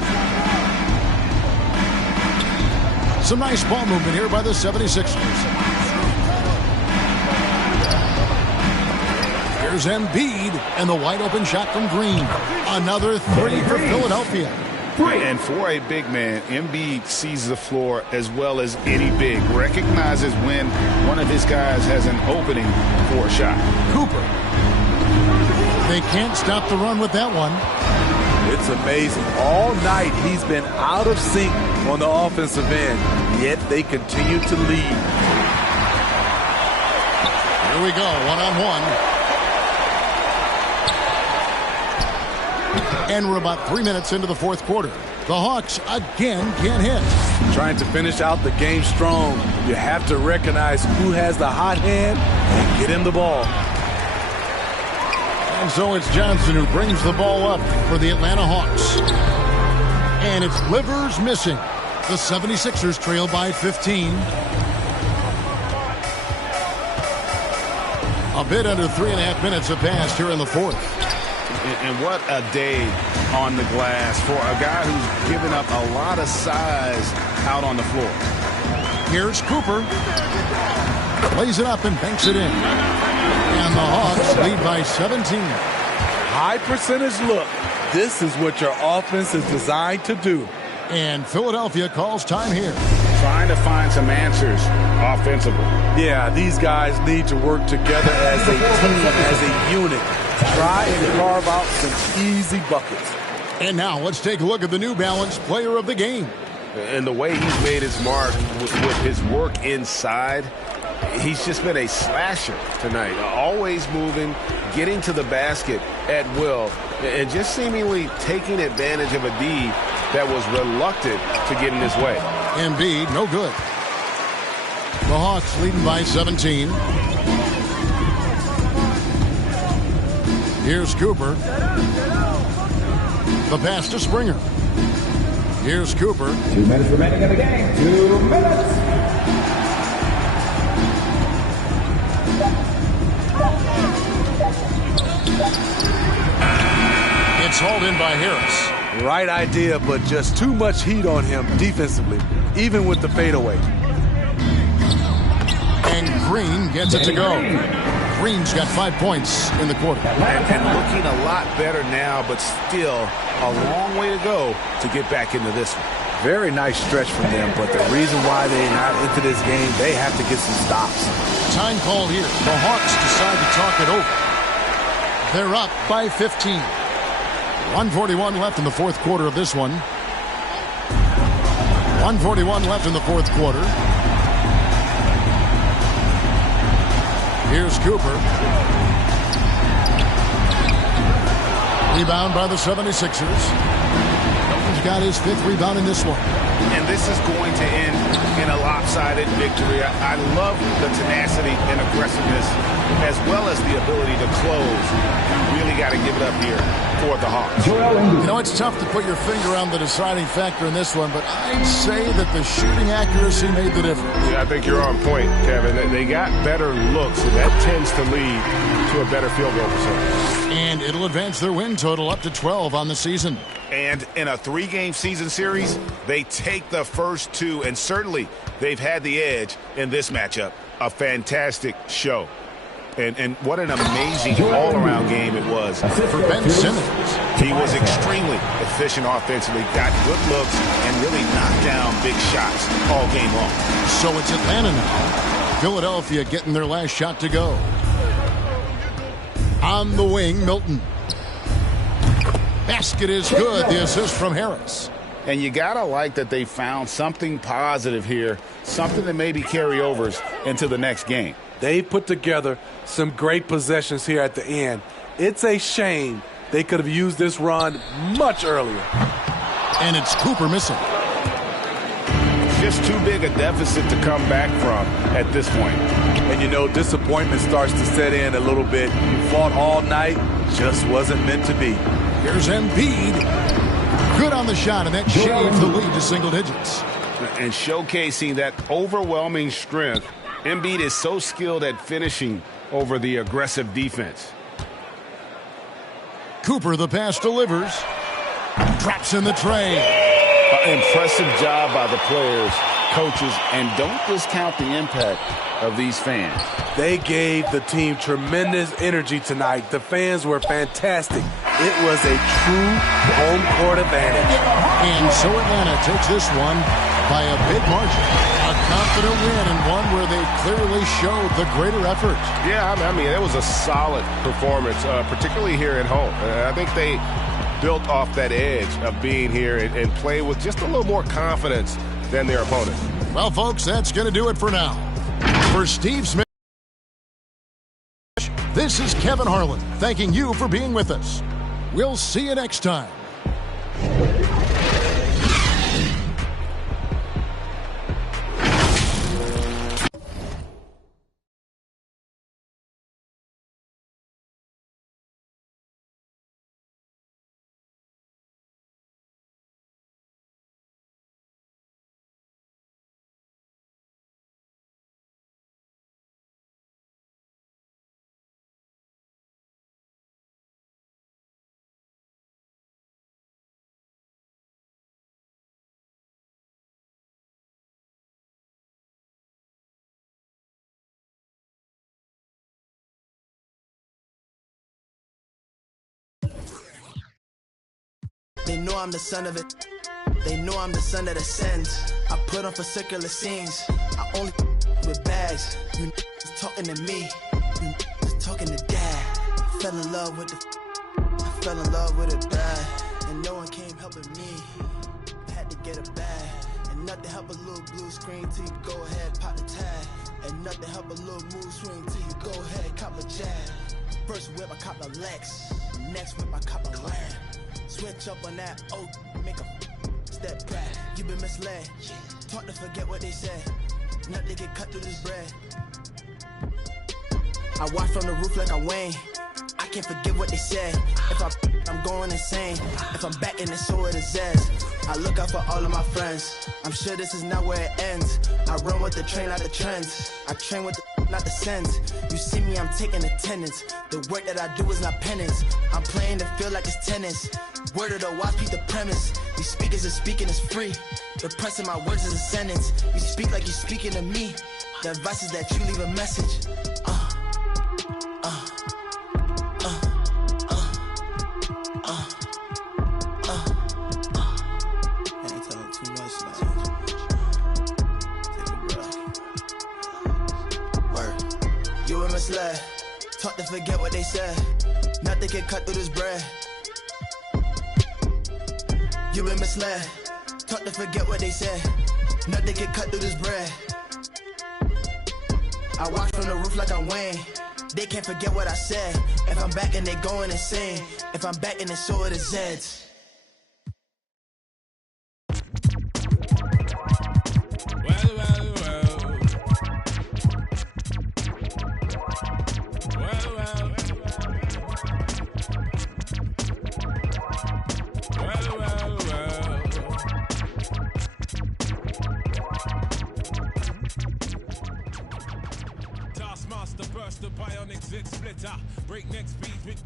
Some nice ball movement here by the 76ers. Here's Embiid, and the wide open shot from Green. Another three for Philadelphia. And for a big man, Embiid sees the floor as well as any big. Recognizes when one of his guys has an opening for a shot. Cooper. They can't stop the run with that one. It's amazing. All night he's been out of sync on the offensive end, yet they continue to lead. Here we go, one-on-one. And we're about 3 minutes into the fourth quarter. The Hawks again can't hit. Trying to finish out the game strong. You have to recognize who has the hot hand and get him the ball. And so it's Johnson who brings the ball up for the Atlanta Hawks. And it's Livers missing. The 76ers trail by 15. A bit under 3.5 minutes have passed here in the fourth. And what a day on the glass for a guy who's given up a lot of size out on the floor. Here's Cooper. Plays it up and banks it in. And the Hawks lead by 17. High percentage look. This is what your offense is designed to do. And Philadelphia calls time here. Trying to find some answers offensively. Yeah, these guys need to work together as a team, as a unit. Try and carve out some easy buckets. And now let's take a look at the New Balance player of the game. And the way he's made his mark with his work inside, he's just been a slasher tonight. Always moving, getting to the basket at will, and just seemingly taking advantage of a D that was reluctant to get in his way. Embiid, no good. The Hawks leading by 17. Here's Cooper. The pass to Springer. Here's Cooper. 2 minutes remaining in the game. 2 minutes. It's hauled in by Harris. Right idea, but just too much heat on him defensively, even with the fadeaway. And Green gets it to go. Green's got 5 points in the quarter. And looking a lot better now, but still a long way to go to get back into this one. Very nice stretch from them, but the reason why they're not into this game, they have to get some stops. Time call here. The Hawks decide to talk it over. They're up by 15. 1:41 left in the fourth quarter of this one. 1:41 left in the fourth quarter. Here's Cooper. Rebound by the 76ers. He's got his 5th rebound in this one. And this is going to end in a lopsided victory. I love the tenacity and aggressiveness as well as the ability to close. You really got to give it up here for the Hawks. You know, it's tough to put your finger on the deciding factor in this one, but I'd say that the shooting accuracy made the difference. Yeah, I think you're on point, Kevin. They got better looks, and that tends to lead to a better field goal percentage. And it'll advance their win total up to 12 on the season. And in a 3-game season series, they take the first 2, and certainly they've had the edge in this matchup. A fantastic show. And what an amazing all-around game it was. For Ben Simmons. He was extremely efficient offensively, got good looks, and really knocked down big shots all game long. So it's Atlanta now. Philadelphia getting their last shot to go. On the wing, Milton. Basket is good. The assist from Harris. And you got to like that they found something positive here, something that maybe carryovers into the next game. They put together some great possessions here at the end. It's a shame they could have used this run much earlier. And it's Cooper missing. Just too big a deficit to come back from at this point. And you know, disappointment starts to set in a little bit. You fought all night, just wasn't meant to be. Here's Embiid. Good on the shot, and that shaved the lead to single digits. And showcasing that overwhelming strength. Embiid is so skilled at finishing over the aggressive defense. Cooper, the pass delivers. Drops in the tray. Impressive job by the players, coaches, and don't discount the impact of these fans. They gave the team tremendous energy tonight. The fans were fantastic. It was a true home court advantage. And so Atlanta takes this one by a big margin. A confident win and one where they clearly showed the greater effort. Yeah, I mean, it was a solid performance, particularly here at home. I think they built off that edge of being here and play with just a little more confidence than their opponent. Well, folks, that's going to do it for now. For Steve Smith, this is Kevin Harlan thanking you for being with us. We'll see you next time. They know I'm the son of it. They know I'm the son of the sins. I put on for circular scenes. I only with bags. You talking to me. You talking to dad. I fell in love with it bad. And no one came helping me. I had to get it bad. And nothing help a little blue screen till you go ahead, pop the tag. And nothing help a little mood swing till you go ahead, cop a jab. First whip, I cop a Lex. Next whip, I cop a Lamb. Switch up on that, make a step back. You been misled. Taught to forget what they said. Nothing get cut through this bread. I watch from the roof like I'm Wayne. I can't forget what they said. If I'm going insane. If I'm back in it, so it is Zez. I look out for all of my friends. I'm sure this is not where it ends. I run with the train, not the trends. I train with the not the sense. You see me, I'm taking attendance. The work that I do is not penance. I'm playing to feel like it's tennis. Word of the watch, beat the premise. These speakers are speaking is free. The press of my words is a sentence. You speak like you're speaking to me. The advice is that you leave a message. Taught to forget what they said. Nothing can cut through this bread. You been misled. Taught to forget what they said. Nothing can cut through this bread. I watch from the roof like I'm Wayne. They can't forget what I said. If I'm back and they going insane. If I'm back and they show it is Zeds. The bionic zit splitter, breakneck speed with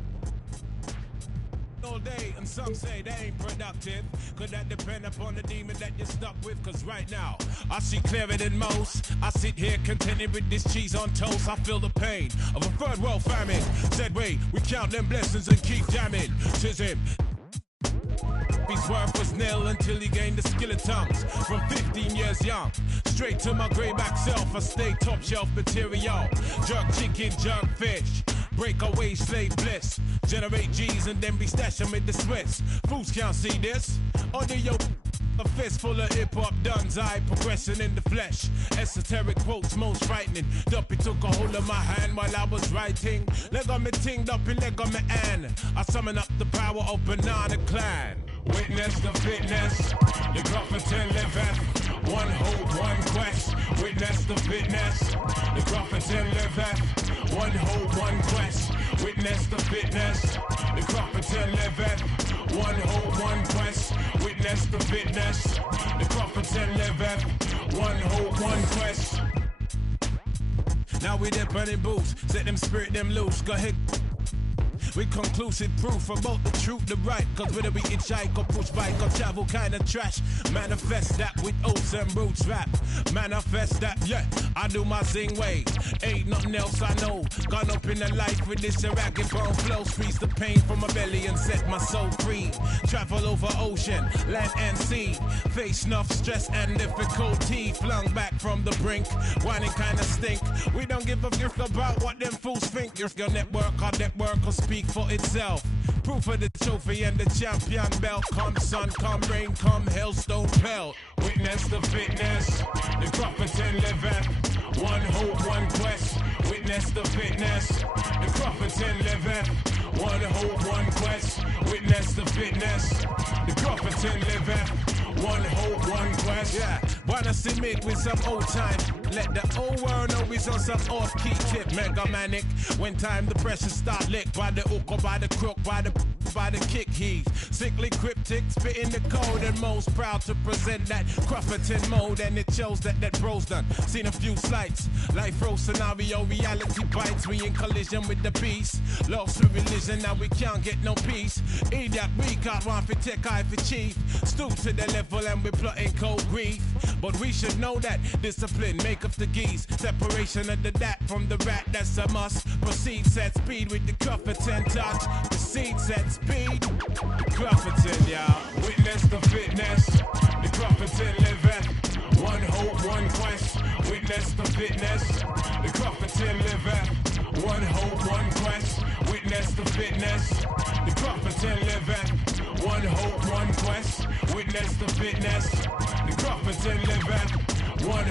all day, and some say they ain't productive. Could that depend upon the demon that you're stuck with? Cause right now, I see clearer than most. I sit here contented with this cheese on toast. I feel the pain of a third world famine. Said wait, we count them blessings and keep jamming. Tis him. His worth was nil until he gained the skill of tongues. From 15 years young, straight to my greyback self, I stay top shelf material. Jerk chicken, jerk fish, breakaway slave bliss. Generate G's and then be stashing with the Swiss. Fools can't see this. Under your a fist full of hip-hop duns, I progressing in the flesh. Esoteric quotes most frightening. Duppy took a hold of my hand while I was writing. Leg on me ting, Duppy leg on me and I summon up the power of Banana Clan. Witness the fitness, the Gruffington liveth. One hope, one quest. Witness the fitness, the Gruffington liveth. One hope, one quest. Witness the fitness, the Gruffington liveth. One hope, one quest. Witness the fitness, the Gruffington liveth. One hope, one quest. Now we there burning boots, set them spirit them loose. Go ahead. with conclusive proof about the truth, the right. Cause whether we hitchhike or push bike or travel kind of trash, manifest that with oats and roots rap. Manifest that, yeah, I do my zing way. Ain't nothing else I know. Gone up in the life with this ragged bone flow. Squeeze the pain from my belly and set my soul free. Travel over ocean, land and sea. Face enough stress and difficulty. Flung back from the brink, whining kinda stink. We don't give a fuck about what them fools think. If your network will speak for itself. Proof of the trophy and the champion belt. Come sun, come rain, come hailstone pelt. Witness the fitness, the Crawfordton liveth. One hope, one quest. Witness the fitness, the Crawfordton liveth. One hope, one quest. Witness the fitness, the Crawfordton liveth. One hope, one quest. Yeah, wanna see me with some old time. Let the old world know we's on some off-key tip. Mega manic. When time the pressure start lick by the hook or by the crook, by the kick heave. Sickly cryptic, spitting the code and most proud to present that Crawfordton mode. And it shows that bro's done. Seen a few slights. Life row scenario, reality bites. We in collision with the beast. Lost with religion, now we can't get no peace. Idiot, we can't want for tech eye for chief. Stoop to the level and we're plotting cold grief. But we should know that discipline make up the geese. Separation of the dat from the rat, that's a must. Proceed, set speed with the Crawfordton touch. Proceed, set speed. Crawfordton, y'all. Witness the fitness. The Crawfordton liveth. One hope, one quest. Witness the fitness. The Crawfordton liveth. One hope, one quest. Witness the fitness. The Crawfordton liveth. One hope, one quest. Witness the fitness. The Crawfordton liveth. One